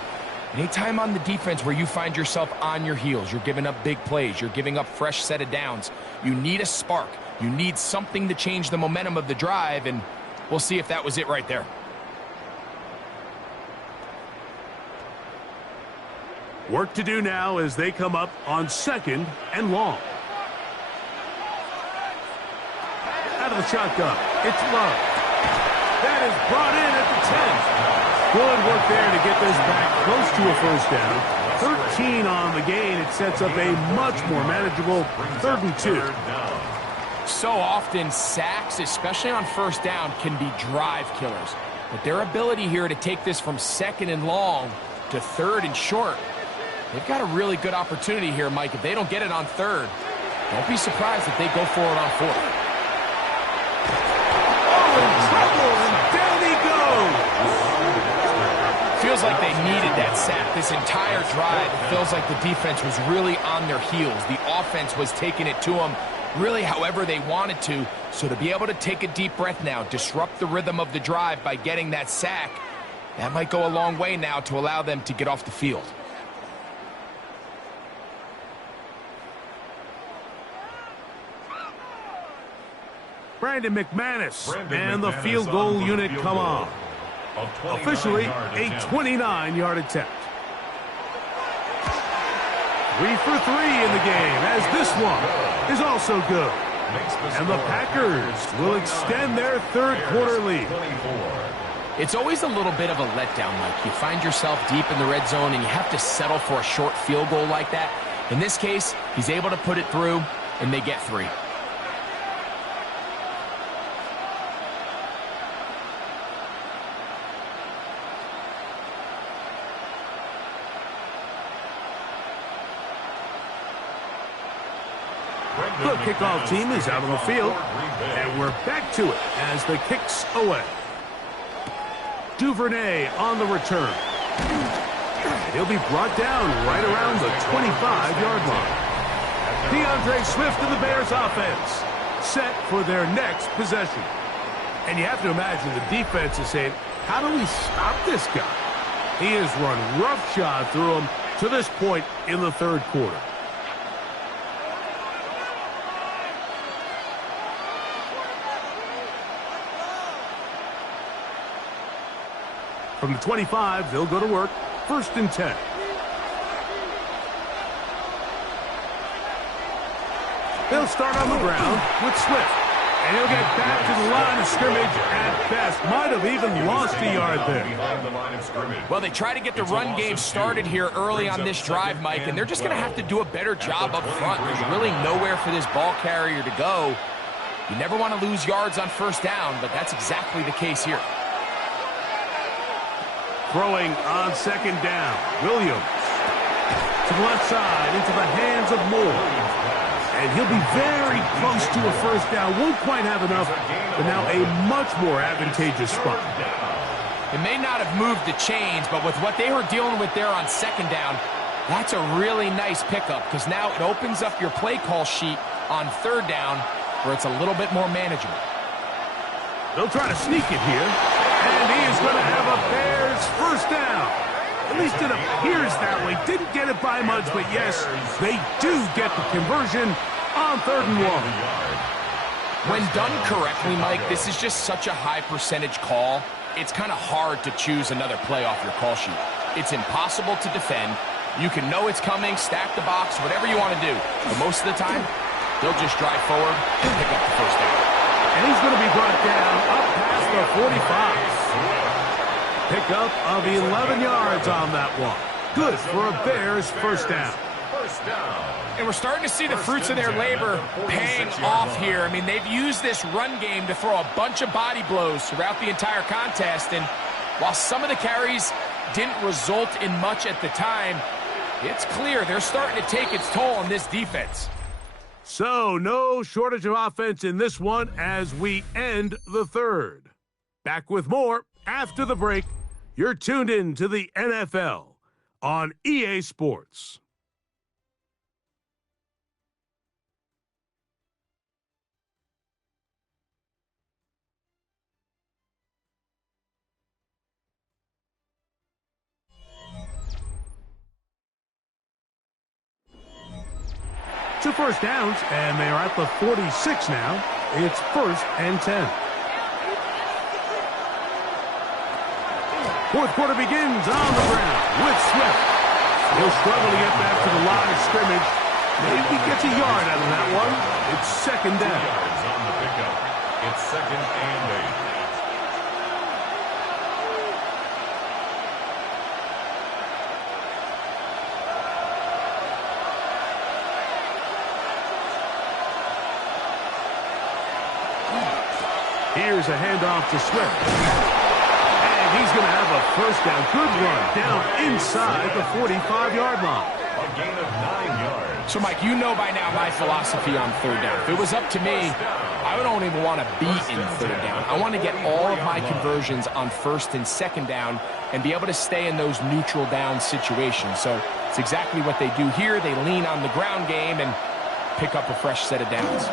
Anytime on the defense where you find yourself on your heels, you're giving up big plays, you're giving up fresh set of downs, you need a spark. You need something to change the momentum of the drive, and we'll see if that was it right there. Work to do now as they come up on 2nd and long. Out of the shotgun, it's Love. That that is brought in at the 10. Good work there to get this back close to a first down. 13 on the gain. It sets up a much more manageable 3rd and 2. So often, sacks, especially on first down, can be drive killers. But their ability here to take this from 2nd and long to 3rd and short, they've got a really good opportunity here, Mike. If they don't get it on 3rd, don't be surprised if they go for it on 4th. Oh, in trouble, and down he goes. Feels like they needed that sack. This entire drive, it feels like the defense was really on their heels. The offense was taking it to them really however they wanted to. So to be able to take a deep breath now, disrupt the rhythm of the drive by getting that sack, that might go a long way now to allow them to get off the field. Brandon McManus and the field goal unit come on. Officially a 29-yard attempt. 3 for 3 in the game, as this one is also good. And the Packers will extend their 3rd quarter lead. It's always a little bit of a letdown, Mike. You find yourself deep in the red zone and you have to settle for a short field goal like that. In this case, he's able to put it through, and they get 3. The kickoff team is out on the field, and we're back to it as the kick's away. Duvernay on the return. He'll be brought down right around the 25-yard line. DeAndre Swift of the Bears offense set for their next possession. And you have to imagine the defense is saying, how do we stop this guy? He has run roughshod through him to this point in the 3rd quarter. From the 25, they'll go to work. 1st and 10. They'll start on the ground with Swift. And he'll get back to the line of scrimmage at best. Might have even lost a yard there. Well, they try to get the run game started here early on this drive, Mike, and they're just going to have to do a better job up front. There's really nowhere for this ball carrier to go. You never want to lose yards on first down, but that's exactly the case here. Throwing on 2nd down. Williams to the left side into the hands of Moore. And he'll be very close to a first down. Won't quite have enough, but now a much more advantageous spot. It may not have moved the chains, but with what they were dealing with there on 2nd down, that's a really nice pickup because now it opens up your play call sheet on 3rd down where it's a little bit more manageable. They'll try to sneak it here. And he is going to have a Bears first down. At least it appears that way. Didn't get it by much, but yes, they do get the conversion on 3rd and 1. When done correctly, Mike, this is just such a high percentage call. It's kind of hard to choose another play off your call sheet. It's impossible to defend. You can know it's coming, stack the box, whatever you want to do. But most of the time, they'll just drive forward and pick up the first down. And he's going to be brought down up past the 45. Pickup of 11 yards on that one. Good for a Bears first down. And we're starting to see the fruits of their labor paying off here. I mean, they've used this run game to throw a bunch of body blows throughout the entire contest. And while some of the carries didn't result in much at the time, it's clear they're starting to take its toll on this defense. So, no shortage of offense in this one as we end the 3rd. Back with more after the break. You're tuned in to the NFL on EA Sports. Two first downs, and they are at the 46 now. It's 1st and 10. 4th quarter begins on the ground with Swift. He'll struggle to get back to the line of scrimmage. Maybe gets a yard out of that one. It's 2nd down. Yards on the pickup. It's 2nd and 8. Here's a handoff to Swift. And he's going to have a first down. Good run down inside the 45-yard line. A gain of 9 yards. So, Mike, you know by now my philosophy on third down. If it was up to me, I don't even want to be in third down. I want to get all of my conversions on first and second down and be able to stay in those neutral down situations. So it's exactly what they do here. They lean on the ground game and pick up a fresh set of downs.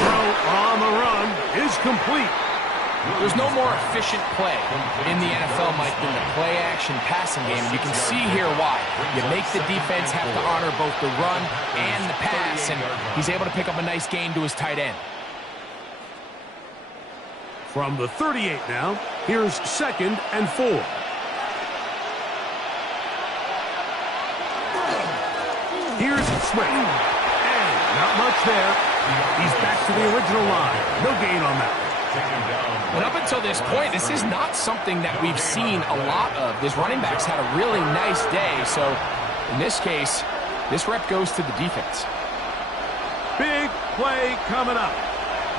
Throw on the run is complete. There's no more efficient play in the NFL, Mike, than the play-action passing game. You can see here why. You make the defense have to honor both the run and the pass, and he's able to pick up a nice gain to his tight end. From the 38 now, here's 2nd and 4. Here's Swift. And not much there. He's back to the original line. No gain on that. And up until this point, this is not something that we've seen a lot of. This running back's had a really nice day, so in this case, this rep goes to the defense. Big play coming up.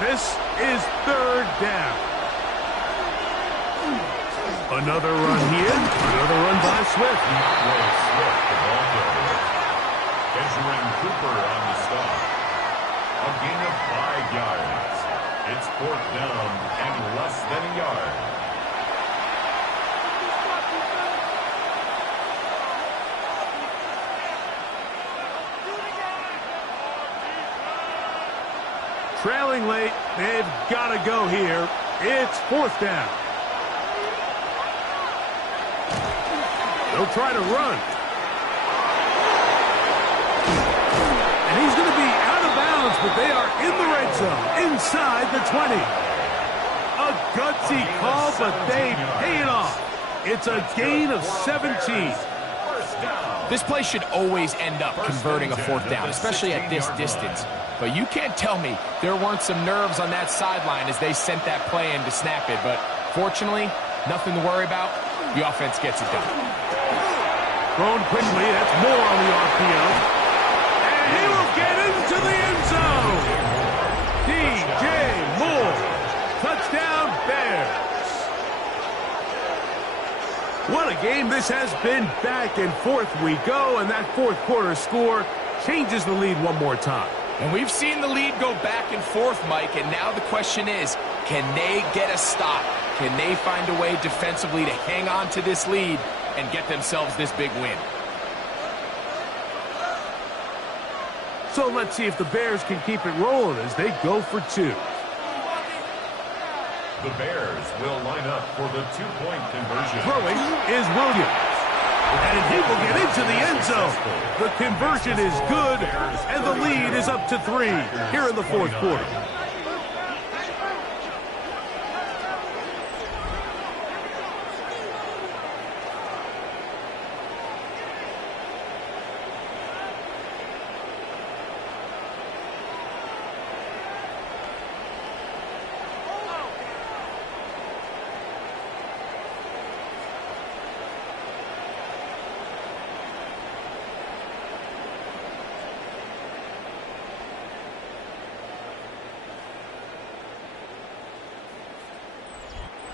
This is 3rd down. Another run here. Another run by Swift. Benjamin Cooper on the stop. A gain of 5 yards. It's 4th down and less than a yard. Trailing late, they've got to go here. It's 4th down. They'll try to run. And he's going to be out of bounds, but they are in the red zone, inside the 20. A gutsy call, but they pay it off. It's a gain of 17. This play should always end up converting a 4th down, especially at this distance. But you can't tell me there weren't some nerves on that sideline as they sent that play in to snap it. But fortunately, nothing to worry about. The offense gets it done. Thrown quickly, that's more on the RPO. And he will get into the end zone. DJ Moore. Touchdown, Bears. What a game this has been. Back and forth we go, and that 4th quarter score changes the lead one more time. And we've seen the lead go back and forth, Mike, and now the question is, can they get a stop? Can they find a way defensively to hang on to this lead and get themselves this big win? So let's see if the Bears can keep it rolling as they go for 2. The Bears will line up for the 2-point conversion. Throwing is Williams. And he will get into the end zone. The conversion is good, and the lead is up to 3 here in the 4th quarter.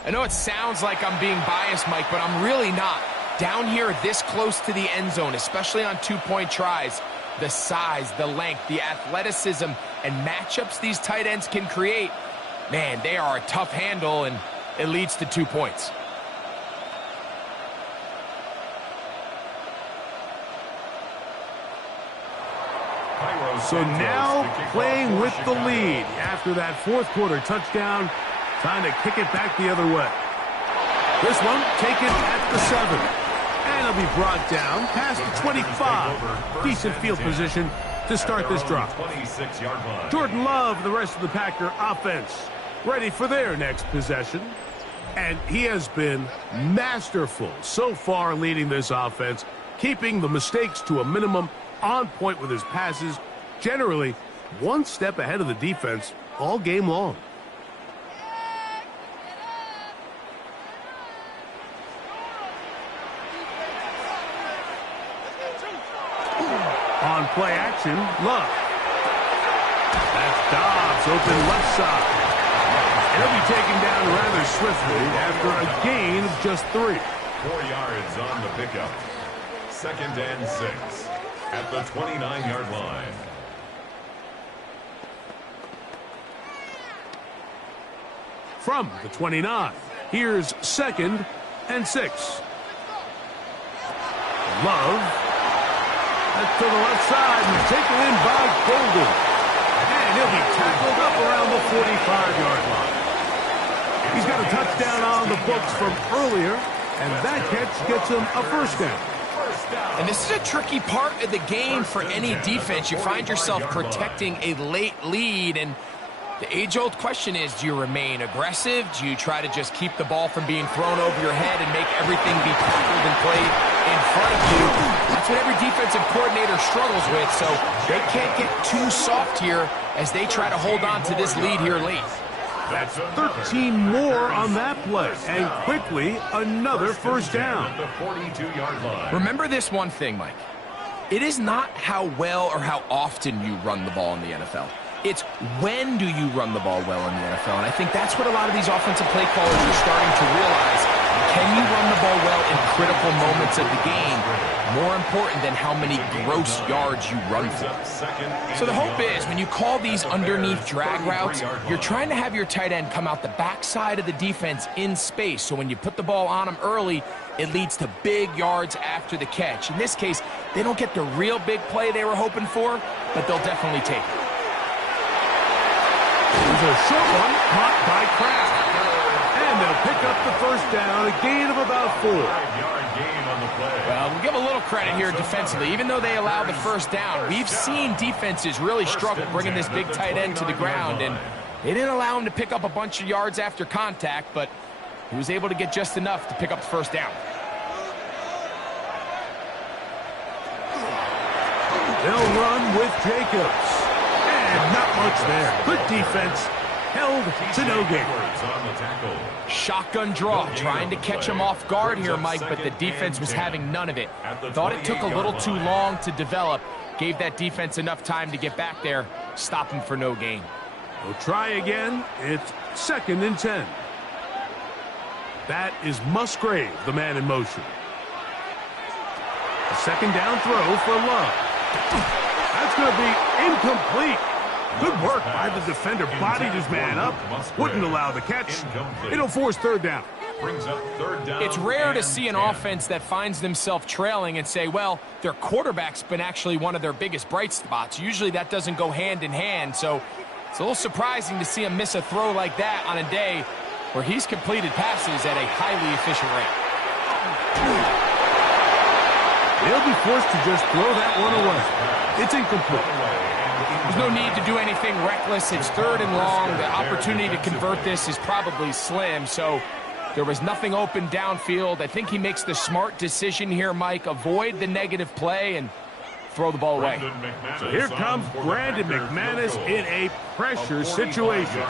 I know it sounds like I'm being biased, Mike, but I'm really not. Down here this close to the end zone, especially on 2-point tries, the size, the length, the athleticism, and matchups these tight ends can create, man, they are a tough handle, and it leads to 2 points. So now playing with the lead after that 4th quarter touchdown. Trying to kick it back the other way. This one taken at the 7. And it'll be brought down past the 25. Decent field position to start this drive. Jordan Love, the rest of the Packer offense, ready for their next possession. And he has been masterful so far leading this offense, keeping the mistakes to a minimum, on point with his passes, generally one step ahead of the defense all game long. On play action, Love. That's Dobbs, open left side. He'll be taken down rather swiftly after a gain of just 3. 4 yards on the pickup. 2nd and 6 at the 29-yard line. From the 29, here's 2nd and 6. Love. That's to the left side and taken in by Golden. And he'll be tackled up around the 45-yard line. He's got a touchdown on the books from earlier, and that catch gets him a first down. And this is a tricky part of the game for any defense. You find yourself protecting a late lead, and the age-old question is, do you remain aggressive? Do you try to just keep the ball from being thrown over your head and make everything be tackled and played in front of you? That's what every defensive coordinator struggles with, so they can't get too soft here as they try to hold on to this lead here late. That's 13 more on that play, and quickly another first down. Remember this one thing, Mike. It is not how well or how often you run the ball in the NFL. It's when do you run the ball well in the NFL, and I think that's what a lot of these offensive play callers are starting to realize. Can you run the ball well in critical moments of the game? More important than how many gross yards you run for. So the hope is when you call these underneath drag routes, you're trying to have your tight end come out the backside of the defense in space. So when you put the ball on them early, it leads to big yards after the catch. In this case, they don't get the real big play they were hoping for, but they'll definitely take it. There's a short one caught by Kraft. And they'll pick up the first down, a gain of about 4. Well, we'll give a little credit here defensively. Even though they allowed the first down, we've seen defenses really struggle bringing this big tight end to the ground, and they didn't allow him to pick up a bunch of yards after contact, but he was able to get just enough to pick up the first down. They'll run with Jacobs. And not much there. Good defense. Held to no gain. Shotgun draw, trying to catch him off guard here, Mike, but the defense was having none of it. Thought it took a little too long to develop. Gave that defense enough time to get back there. Stop him for no gain. We'll try again. It's 2nd and 10. That is Musgrave, the man in motion. A 2nd down throw for Love. That's going to be incomplete. Good work by the defender. Bodied his man up. Wouldn't allow the catch. It'll force 3rd down. It's rare to see an offense that finds themselves trailing and say, well, their quarterback's been actually one of their biggest bright spots. Usually that doesn't go hand in hand, so it's a little surprising to see him miss a throw like that on a day where he's completed passes at a highly efficient rate. They'll be forced to just throw that one away. It's incomplete. There's no need to do anything reckless. It's 3rd and long. The opportunity to convert this is probably slim, so there was nothing open downfield. I think he makes the smart decision here, Mike. Avoid the negative play and throw the ball away. So here comes Brandon McManus in a pressure situation.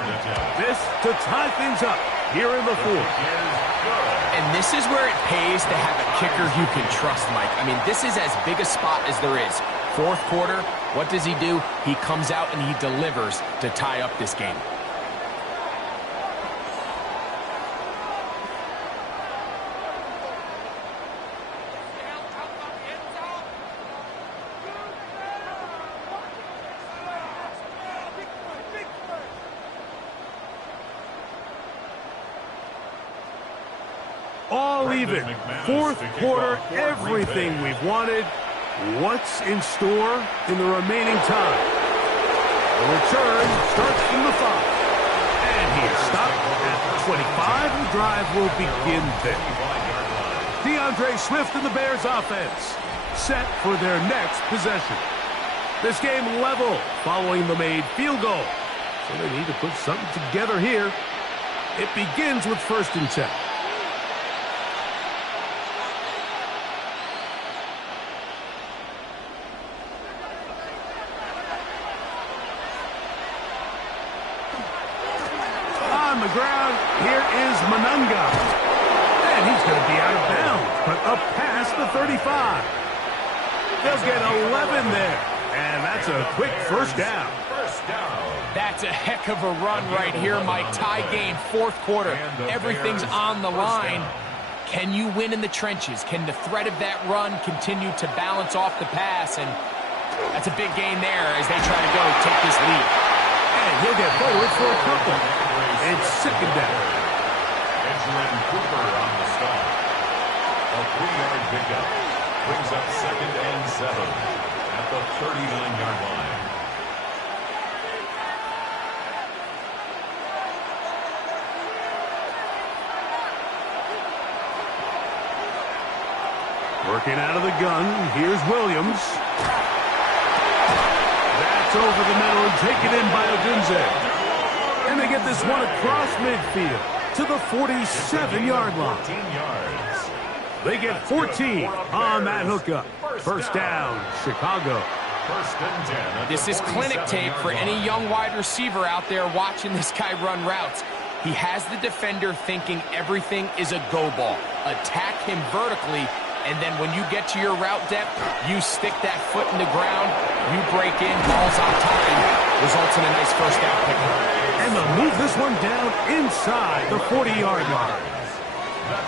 This to tie things up here in the 4th. And this is where it pays to have a kicker you can trust, Mike. I mean, this is as big a spot as there is. 4th quarter, what does he do? He comes out and he delivers to tie up this game. All even. 4th quarter, everything we've wanted. What's in store in the remaining time? The return starts from the 5. And he is stopped at the 25. The drive will begin there. DeAndre Swift and the Bears offense set for their next possession. This game level following the made field goal. So they need to put something together here. It begins with 1st and 10. On the ground, here is Manunga. And he's going to be out of bounds, but up past the 35. They'll get 11 there. And that's a quick first down. down. That's a heck of a run right here, Mike. Tie game, fourth quarter. Everything's on the line. Can you win in the trenches? Can the threat of that run continue to balance off the pass? And that's a big gain there as they try to go take this lead. And he'll get forward for a couple. It's second down. Edgerrin Cooper on the stop. A 3-yard pickup. Brings up 2nd and 7 at the 39-yard line. Working out of the gun. Here's Williams. That's over the middle and taken in by Odunze. And they get this one across midfield to the 47-yard line. 14 yards. They get 14 on that hookup. First down, Chicago. 1st and 10. This is clinic tape for any young wide receiver out there watching this guy run routes. He has the defender thinking everything is a go ball. Attack him vertically, and then when you get to your route depth, you stick that foot in the ground, you break in, ball's on time, results in a nice first down pickup. And they'll move this one down inside the 40-yard line.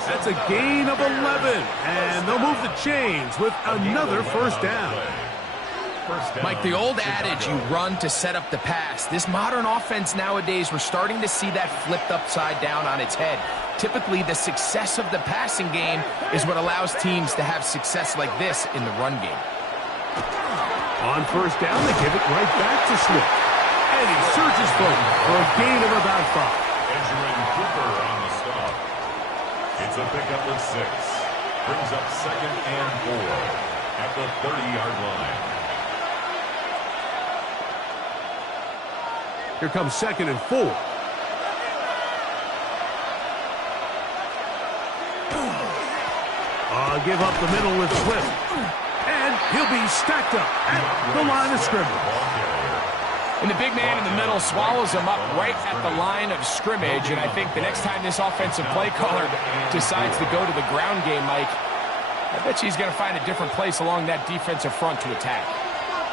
That's a gain of 11, and they'll move the chains with another first down. Mike, the old adage, you run to set up the pass. This modern offense nowadays, we're starting to see that flipped upside down on its head. Typically, the success of the passing game is what allows teams to have success like this in the run game. On first down, they give it right back to Smith. And he surges forward for a gain of about 5. Edgerrin Cooper on the stop. It's a pickup of 6. Brings up 2nd and 4 at the 30-yard line. Here comes 2nd and 4. Give up the middle with Swift. And he'll be stacked up at the line of scrimmage. And the big man in the middle swallows him up right at the line of scrimmage. And I think the next time this offensive play caller decides to go to the ground game, Mike, I bet you he's going to find a different place along that defensive front to attack.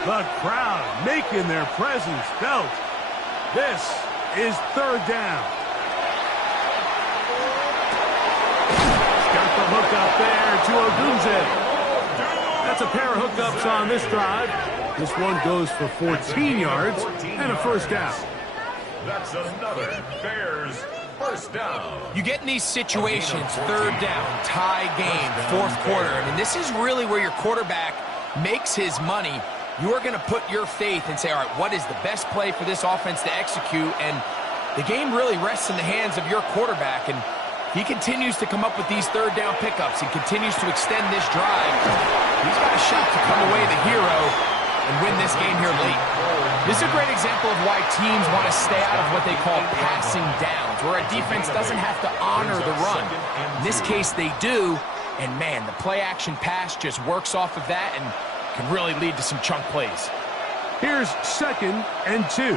The crowd making their presence felt. This is 3rd down. Got the hook up there to Odunze. That's a pair of hookups on this drive. This one goes for 14 yards and a first down. That's another Bears first down. You get in these situations, 3rd down, tie game, 4th quarter. I mean, this is really where your quarterback makes his money. You're going to put your faith and say, all right, what is the best play for this offense to execute? And the game really rests in the hands of your quarterback. And he continues to come up with these 3rd down pickups and continues to extend this drive. He's got a shot to come away the hero and win this game here late. This is a great example of why teams want to stay out of what they call passing downs, where a defense doesn't have to honor the run. In this case, they do. And, man, the play-action pass just works off of that and can really lead to some chunk plays. Here's 2nd and 2.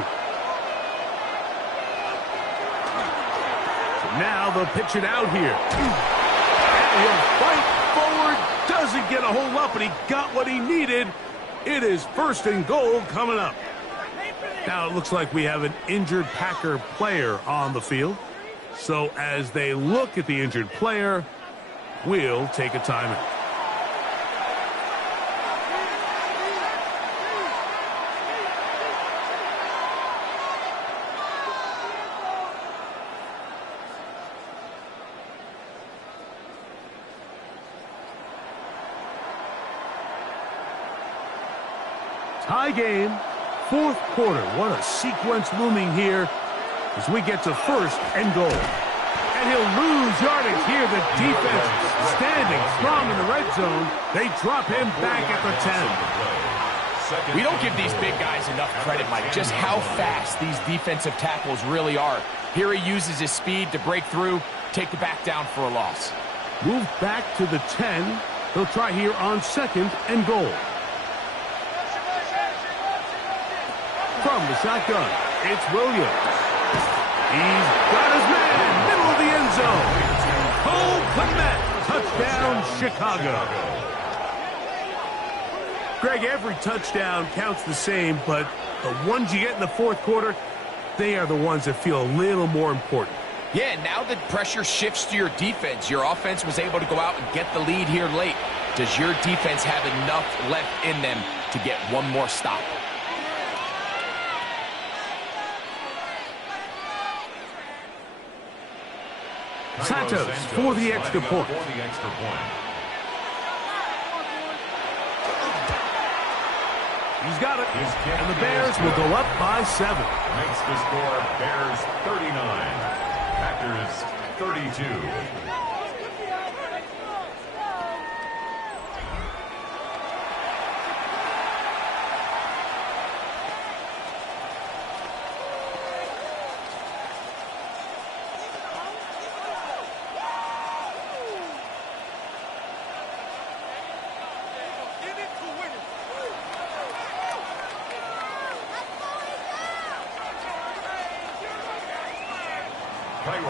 So now they'll pitch it out here. And he'll fight forward. Doesn't get a hold up, but he got what he needed. It is 1st and goal coming up. Now it looks like we have an injured Packer player on the field. So as they look at the injured player, we'll take a timeout. Tie game, 4th quarter. What a sequence looming here as we get to 1st and goal. And he'll lose yardage here. The defense standing strong in the red zone. They drop him back at the 10. We don't give these big guys enough credit, Mike, just how fast these defensive tackles really are. Here he uses his speed to break through, take the back down for a loss. Move back to the 10. They'll try here on 2nd and goal. From the shotgun, it's Williams. He's got his man, middle of the end zone. Cole Kmet, touchdown, Chicago. Greg, every touchdown counts the same, but the ones you get in the fourth quarter, they are the ones that feel a little more important. Yeah, now the pressure shifts to your defense. Your offense was able to go out and get the lead here late. Does your defense have enough left in them to get one more stop? Santos for the extra point. He's got it, and the Bears will go up by 7. Makes the score Bears 39, Packers 32.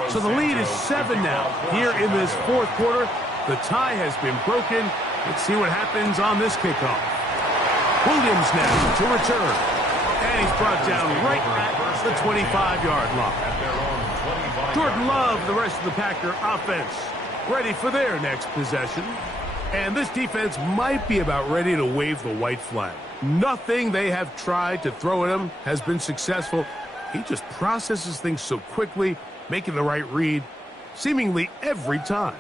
So the lead is 7 now. Here in this fourth quarter, the tie has been broken. Let's see what happens on this kickoff. Williams now to return. And he's brought down right at the 25-yard line. Jordan Love, the rest of the Packer offense, ready for their next possession. And this defense might be about ready to wave the white flag. Nothing they have tried to throw at him has been successful. He just processes things so quickly, making the right read seemingly every time.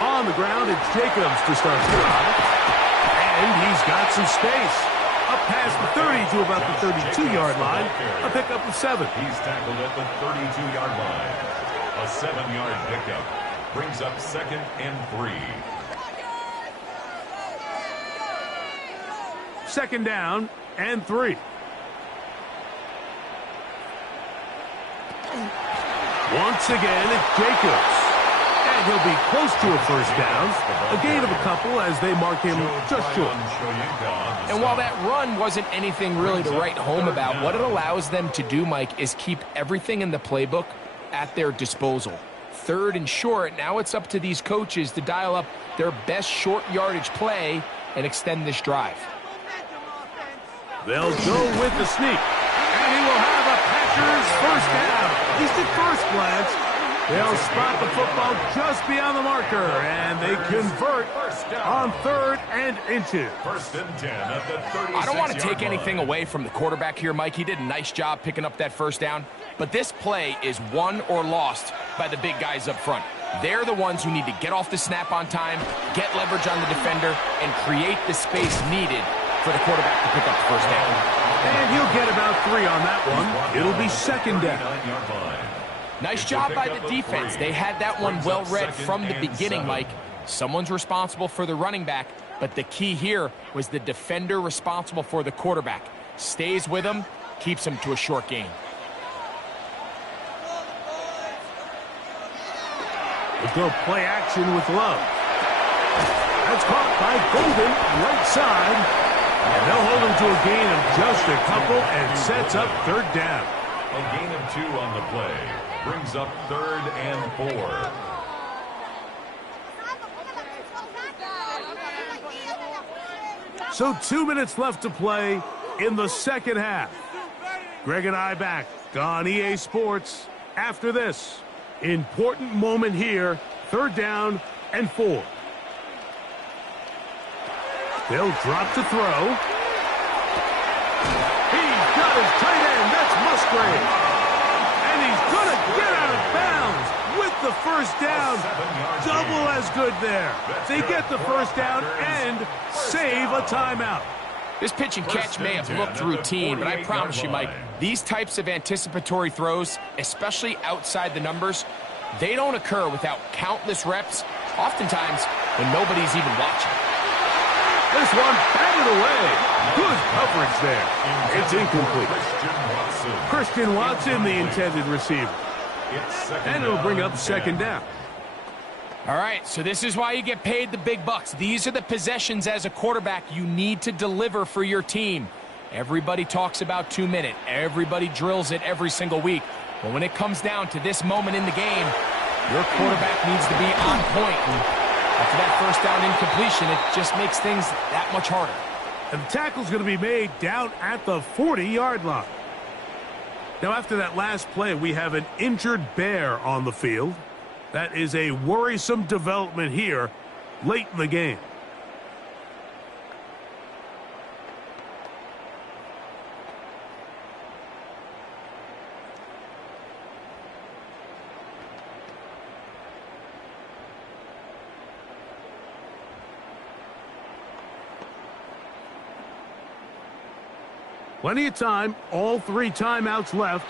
On the ground, it's Jacobs to start the drive. And he's got some space. Up past the 30 to about the 32-yard line. A pickup of 7. He's tackled at the 32-yard line. A 7-yard pickup. Brings up 2nd and 3. 2nd down and 3. Once again, it's Jacobs. And he'll be close to a first down. A gain of a couple as they mark him just short. And while that run wasn't anything really to write home about, what it allows them to do, Mike, is keep everything in the playbook at their disposal. 3rd and short, now it's up to these coaches to dial up their best short yardage play and extend this drive. They'll go with the sneak. And he will have a Packers first down. At least at first glance. They'll spot the football just beyond the marker, and they convert on 3rd and inches. 1st and 10 at the 36-yard line. I don't want to take anything away from the quarterback here, Mike. He did a nice job picking up that first down. But this play is won or lost by the big guys up front. They're the ones who need to get off the snap on time, get leverage on the defender, and create the space needed for the quarterback to pick up the first down. And he'll get about 3 on that one. It'll be 2nd down. Nice job by the defense. They had that one well read from the beginning, Mike. Someone's responsible for the running back, but the key here was the defender responsible for the quarterback. Stays with him, keeps him to a short gain. We'll go play action with Love. That's caught by Golden, right side. And they'll hold him to a gain of just a couple and sets up 3rd down. A gain of 2 on the play. Brings up 3rd and 4. So 2 minutes left to play in the second half. Greg and I back on EA Sports after this. Important moment here. 3rd down and 4. They'll drop to throw. He's got his tight end. That's Musgrave. And he's going to get out of bounds with the first down. Double as good there. They get the first down and save a timeout. This pitch and catch may have looked routine, but I promise you, Mike, these types of anticipatory throws, especially outside the numbers, they don't occur without countless reps, oftentimes when nobody's even watching. This one batted away. Good coverage there. It's incomplete. Christian Watson, the intended receiver. And it'll bring up 2nd down. All right, so this is why you get paid the big bucks. These are the possessions as a quarterback you need to deliver for your team. Everybody talks about 2-minute. Everybody drills it every single week. But when it comes down to this moment in the game, your quarterback needs to be on point. And after that first down incompletion, it just makes things that much harder. And the tackle's going to be made down at the 40-yard line. Now, after that last play, we have an injured Bear on the field. That is a worrisome development here late in the game. Plenty of time, all 3 timeouts left.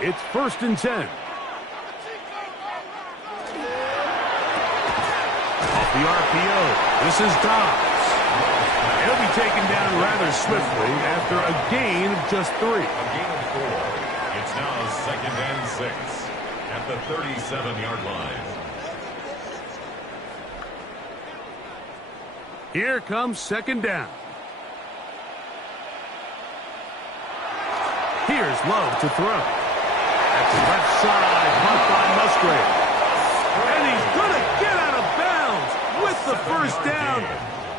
It's 1st and 10. Off the RPO, this is Dobbs. He'll be taken down rather swiftly after a gain of just 3. A gain of 4. It's now 2nd and 6 at the 37-yard line. Here comes 2nd down. Here's Love to throw. At the left side, caught by Musgrave. And he's going to get out of bounds with the first down.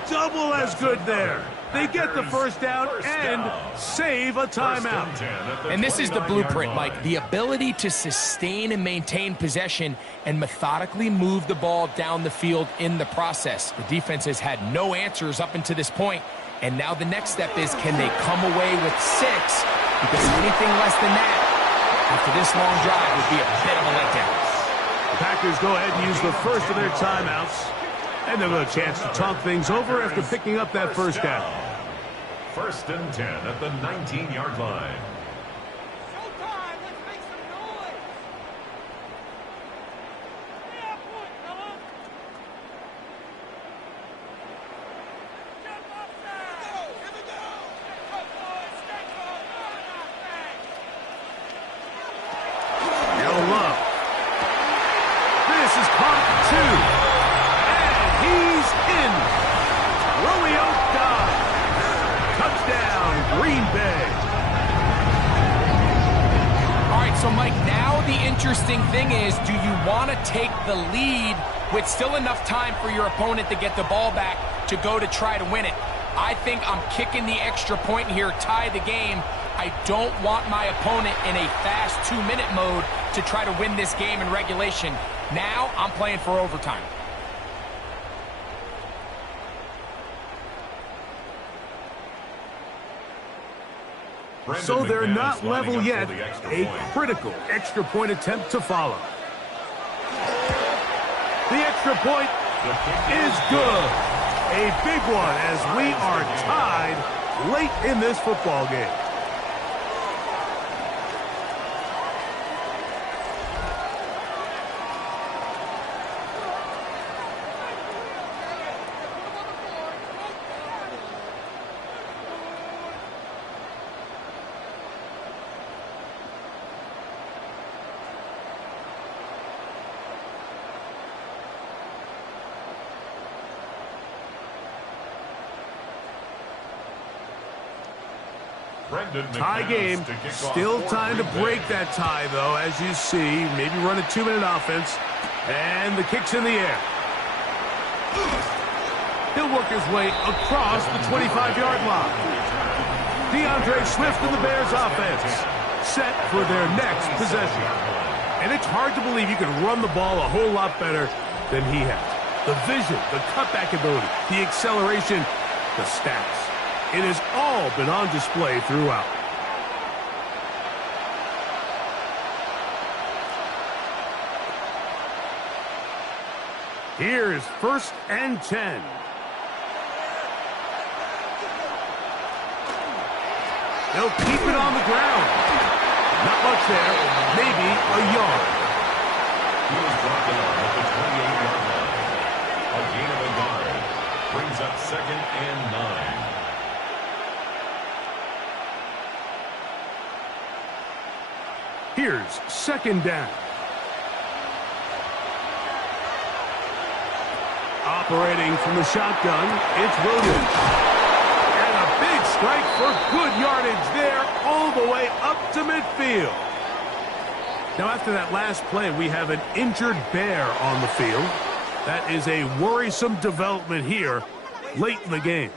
Double as good there. They get the first down and save a timeout. And this is the blueprint, Mike. The ability to sustain and maintain possession and methodically move the ball down the field in the process. The defense has had no answers up until this point, and now the next step is, can they come away with 6? Because anything less than that, after this long drive, would be a bit of a letdown. The Packers go ahead and use the first of their timeouts. And they'll have a chance to talk things over after picking up that first down. 1st and 10 at the 19-yard line. Showtime! Let's make some noise! Yeah, point, fella! Jump offside! Here we go! Go, boys! Stay close! Now Love. This is caught 2. He's in. Romeo Dobbs. Touchdown, Green Bay. All right, so Mike, now the interesting thing is, do you want to take the lead with still enough time for your opponent to get the ball back to go to try to win it? I think I'm kicking the extra point here, tie the game. I don't want my opponent in a fast 2-minute mode to try to win this game in regulation. Now I'm playing for overtime. So they're not level yet. A critical extra point attempt to follow. The extra point is good. A big one as we are tied late in this football game. Tie game. Still time to break that tie, though, as you see. Maybe run a 2-minute offense. And the kick's in the air. He'll work his way across the 25-yard line. DeAndre Swift and the Bears offense set for their next possession. And it's hard to believe you can run the ball a whole lot better than he has. The vision, the cutback ability, the acceleration, the stats. It has all been on display throughout. Here's 1st and 10. They'll keep it on the ground. Not much there, maybe a yard. He was brought down at the 28-yard line. A gain of a yard brings up 2nd and 9. Here's 2nd down. Operating from the shotgun, it's Williams. And a big strike for good yardage there all the way up to midfield. Now, after that last play, we have an injured Bear on the field. That is a worrisome development here late in the game.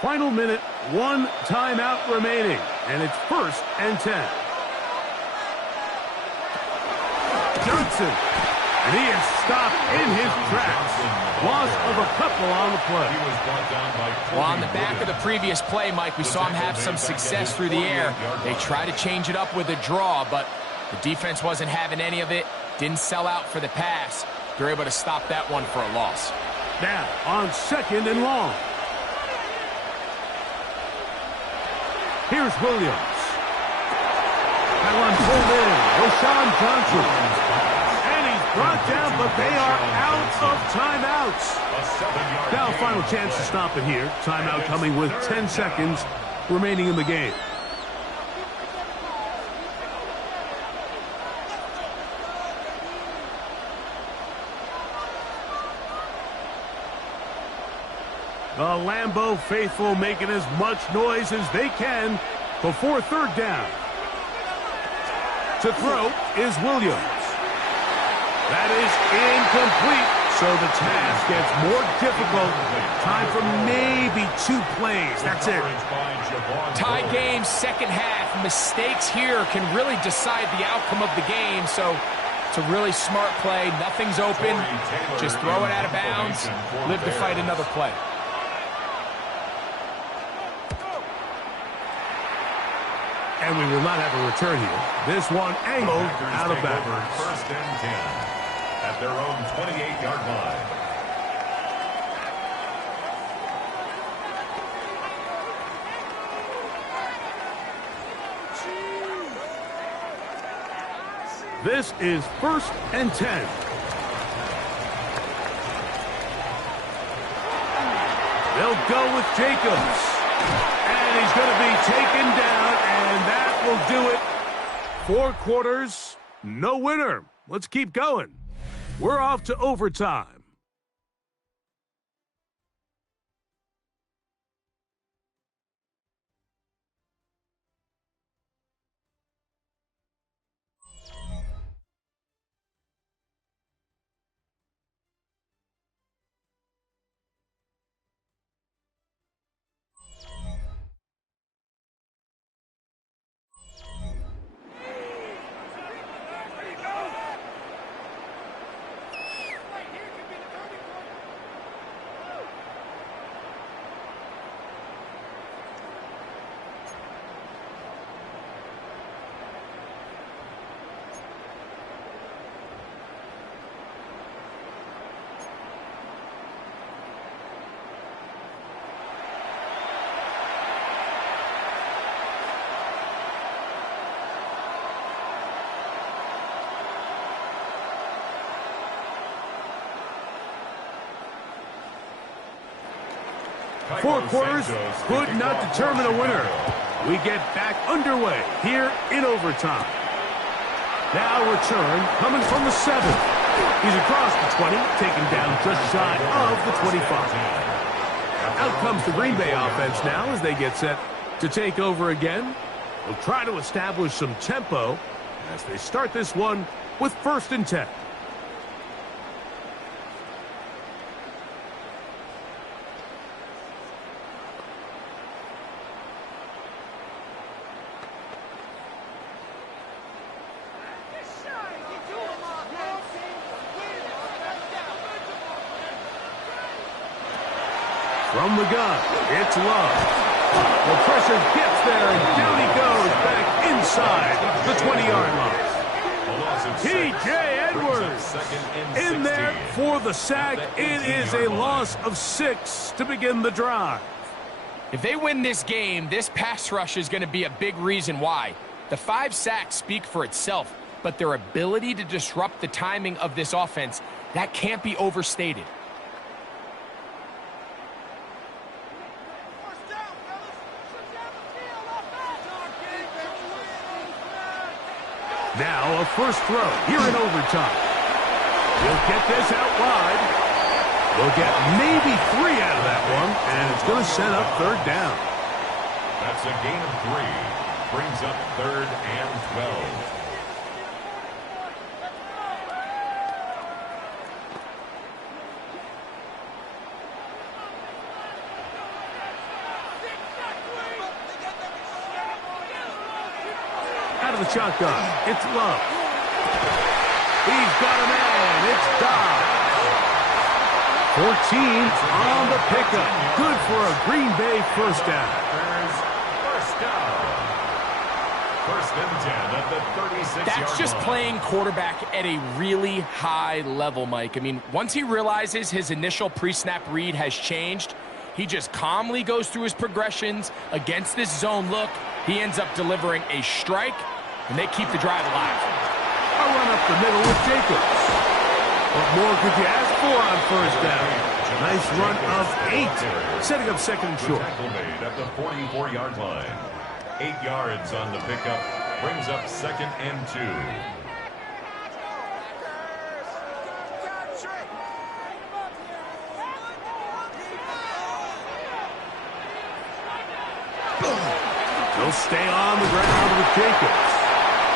Final minute, 1 timeout remaining, and it's 1st and 10. Johnson, and he is stopped in his tracks. Loss of a couple on the play. Well, on the back of the previous play, Mike, we saw him have some success through the air. They tried to change it up with a draw, but the defense wasn't having any of it. Didn't sell out for the pass. They're able to stop that one for a loss. Now, on 2nd and long. Here's Williams. That one pulled in. O'Shawn Johnson. And he's brought down, but they are out of timeouts. Now a final chance to stop it here. Timeout coming with 10 seconds remaining in the game. The Lambeau faithful making as much noise as they can before 3rd down. To throw is Williams. That is incomplete, so the task gets more difficult. Time for maybe 2 plays. That's it. Tie game, 2nd half. Mistakes here can really decide the outcome of the game, so it's a really smart play. Nothing's open. Just throw it out of bounds. Live to fight another play. And we will not have a return here. This one angled out of bounds. 1st and 10 at their own 28-yard line. This is 1st and 10. They'll go with Jacobs. And he's going to be taken down, and that will do it. 4 quarters, no winner. Let's keep going. We're off to overtime. Four quarters could not determine a winner. We get back underway here in overtime. Now return coming from the 7. He's across the 20, taken down just shy of the 25. Out comes the Green Bay offense now as they get set to take over again. They'll try to establish some tempo as they start this one with 1st and 10. From the gun, it's Love. The pressure gets there, and down he goes back inside the 20-yard line. T.J. Edwards in there for the sack. It is a loss of 6 to begin the drive. If they win this game, this pass rush is going to be a big reason why. The 5 sacks speak for itself, but their ability to disrupt the timing of this offense, that can't be overstated. Now a first throw here in overtime. He'll get this out wide. We'll get maybe 3 out of that one, and it's going to set up third down. That's a gain of 3. Brings up 3rd and 12. Out of the shotgun, it's Love. He's got a man. It's Dobbs. 14 on the pickup. Good for a Green Bay first down. First down. 1st and 10 at the 36-yard line. That's just playing quarterback at a really high level, Mike. I mean, once he realizes his initial pre-snap read has changed, he just calmly goes through his progressions against this zone look. He ends up delivering a strike, and they keep the drive alive. A run up the middle with Jacobs. What more could you ask for on first down? Nice run of 8, setting up second and short. Tackle made at the 44-yard line. 8 yards on the pickup. Brings up 2nd and 2. He'll stay on the ground with Jacobs.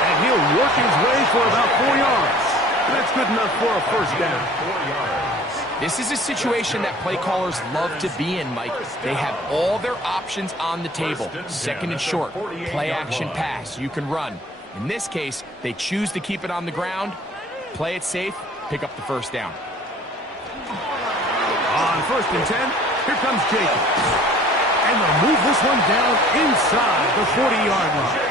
And he'll work his way for about 4 yards. That's good enough for a first down. 4 yards. This is a situation that play callers love to be in, Mike. They have all their options on the table. 2nd and short, play action pass, you can run. In this case, they choose to keep it on the ground, play it safe, pick up the first down. On 1st and 10, here comes Jacobs. And they'll move this one down inside the 40-yard line.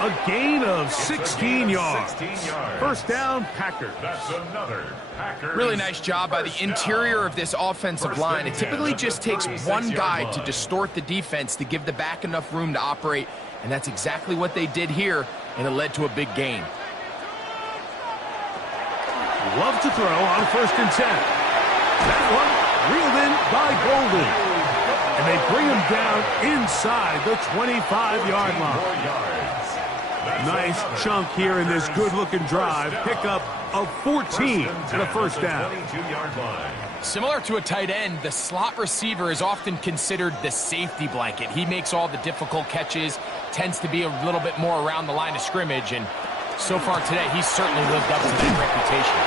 A gain of 16 yards. 16 yards. First down, Packers. That's another Packers. Really nice job by the interior of this offensive line. It typically just takes one guy to distort the defense to give the back enough room to operate, and that's exactly what they did here, and it led to a big gain. Love to throw on 1st and 10. That one reeled in by Golden. And they bring him down inside the 25-yard line. 4 yards. Nice chunk here in this good-looking drive. Pickup of 14 and a first down. 22-yard line. Similar to a tight end, the slot receiver is often considered the safety blanket. He makes all the difficult catches, tends to be a little bit more around the line of scrimmage, and so far today, he's certainly lived up to that reputation.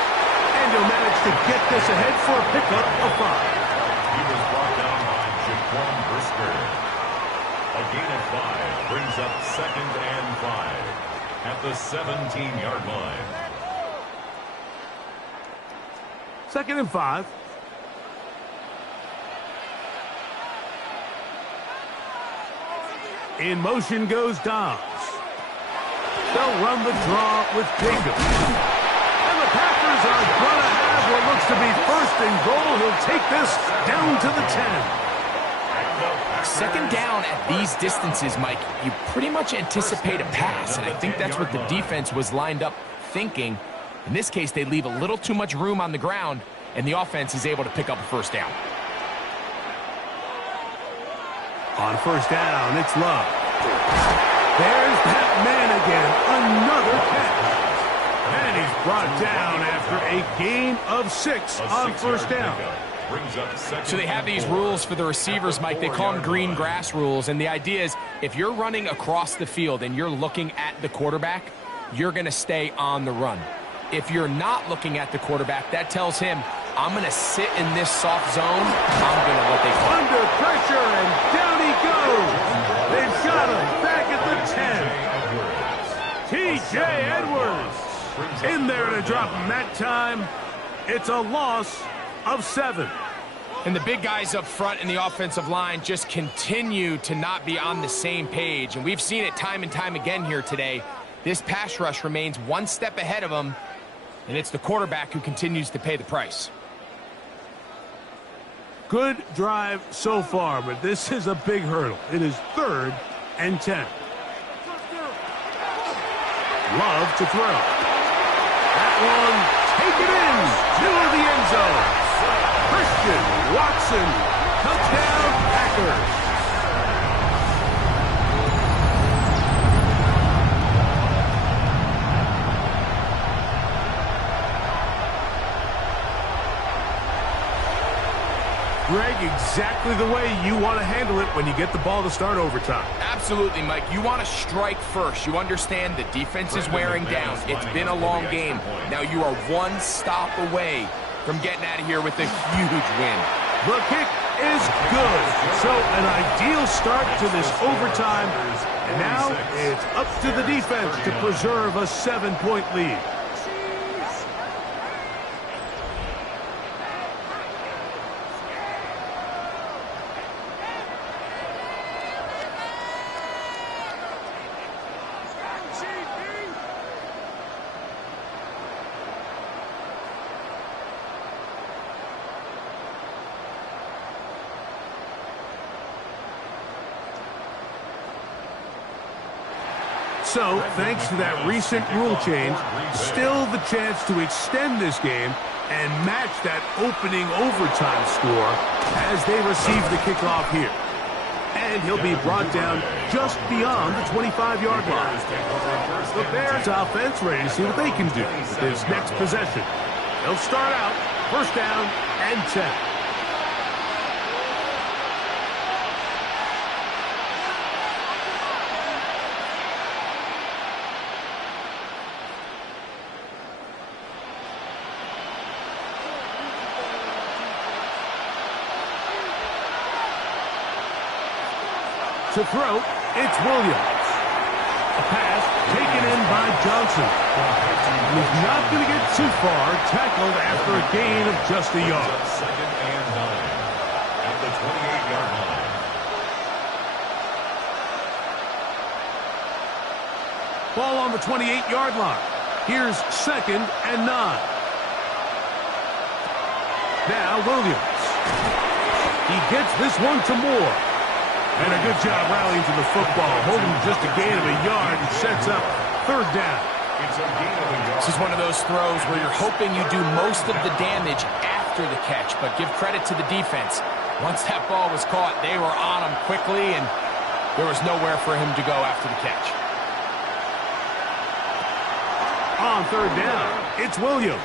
And he'll manage to get this ahead for a pickup of 5. He was brought down by Jaquan Brisker. A gain of 5 brings up 2nd and 5 at the 17-yard line. 2nd and 5. In motion goes Dobbs. They'll run the draw with Jacobs. And the Packers are going to have what looks to be 1st and goal. He'll take this down to the 10. 2nd down at these distances, Mike, you pretty much anticipate a pass, and I think that's what the defense was lined up thinking. In this case, they leave a little too much room on the ground, and the offense is able to pick up a first down. On 1st down, it's Love. There's that man again, another catch. And he's brought down after a gain of 6 on 1st down. So they have these rules for the receivers, Mike. They call them green grass rules, and the idea is if you're running across the field and you're looking at the quarterback, you're going to stay on the run. If you're not looking at the quarterback, that tells him, I'm going to sit in this soft zone. I'm going to what they call under pressure, and down he goes. They've got him back at the 10. T.J. Edwards in there to drop him that time. It's a loss of 7. And the big guys up front in the offensive line just continue to not be on the same page. And we've seen it time and time again here today. This pass rush remains one step ahead of them, and it's the quarterback who continues to pay the price. Good drive so far, but this is a big hurdle. It is 3rd and 10. Love to throw. That one taken in to the end zone. Christian Watson, touchdown Packers. exactly the way you want to handle it when you get the ball to start overtime. Absolutely, Mike. You want to strike first. You understand the defense is wearing down. It's been a long game. Now you are one stop away from getting out of here with a huge win. The kick is good. So an ideal start to this overtime. And now it's up to the defense to preserve a 7-point lead. So, thanks to that recent rule change, still the chance to extend this game and match that opening overtime score as they receive the kickoff here. And he'll be brought down just beyond the 25-yard line. The Bears offense ready to see what they can do with this next possession. They'll start out first down and 10. To throw, it's Williams. A pass taken in by Johnson. He's not going to get too far, tackled after a gain of just a yard. Second and 9 at the 28-yard line. Ball on the 28-yard line. Here's second and 9. Now Williams. He gets this one to Moore. And a good job rallying to the football, holding just a gain of a yard and sets up third down. It's a gain of a yard. This is one of those throws where you're hoping you do most of the damage after the catch, but give credit to the defense. Once that ball was caught, they were on him quickly, and there was nowhere for him to go after the catch. On third down, it's Williams.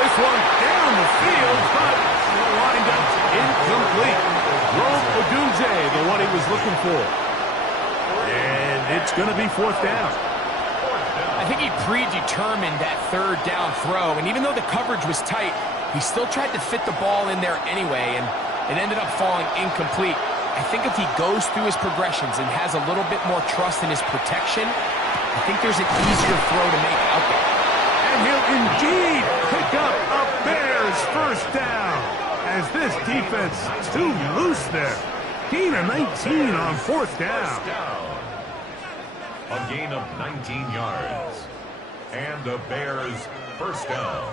This one down the field, but lined up incomplete. Rome Odunze, the one he was looking for. And it's going to be fourth down. I think he predetermined that third down throw, and even though the coverage was tight, he still tried to fit the ball in there anyway, and it ended up falling incomplete. I think if he goes through his progressions and has a little bit more trust in his protection, I think there's an easier throw to make out there. And he'll indeed pick up a Bears first down, as this defense is too loose there. Gain of 19 on fourth down. A gain of 19 yards. And the Bears first down.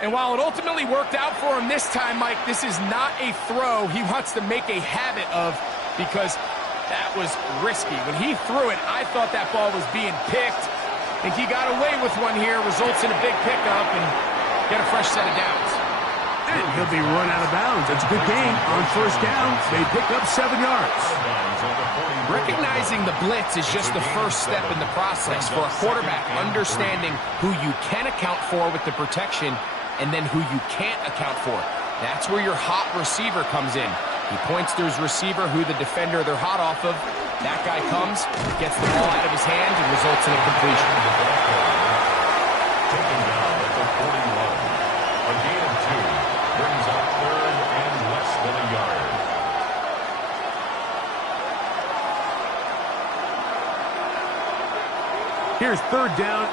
And while it ultimately worked out for him this time, Mike, this is not a throw he wants to make a habit of, because that was risky. When he threw it, I thought that ball was being picked. I think he got away with one here, results in a big pickup, and get a fresh set of downs. And he'll be run out of bounds. It's a good gain on first down. They pick up 7 yards. Recognizing the blitz is just the first step in the process for a quarterback, understanding who you can account for with the protection and then who you can't account for. That's where your hot receiver comes in. He points to his receiver, who the defender they're hot off of. That guy comes, gets the ball out of his hand, and results in a completion. Taken down at the 41. A gain of 2 brings up third and less than a yard. Here's third down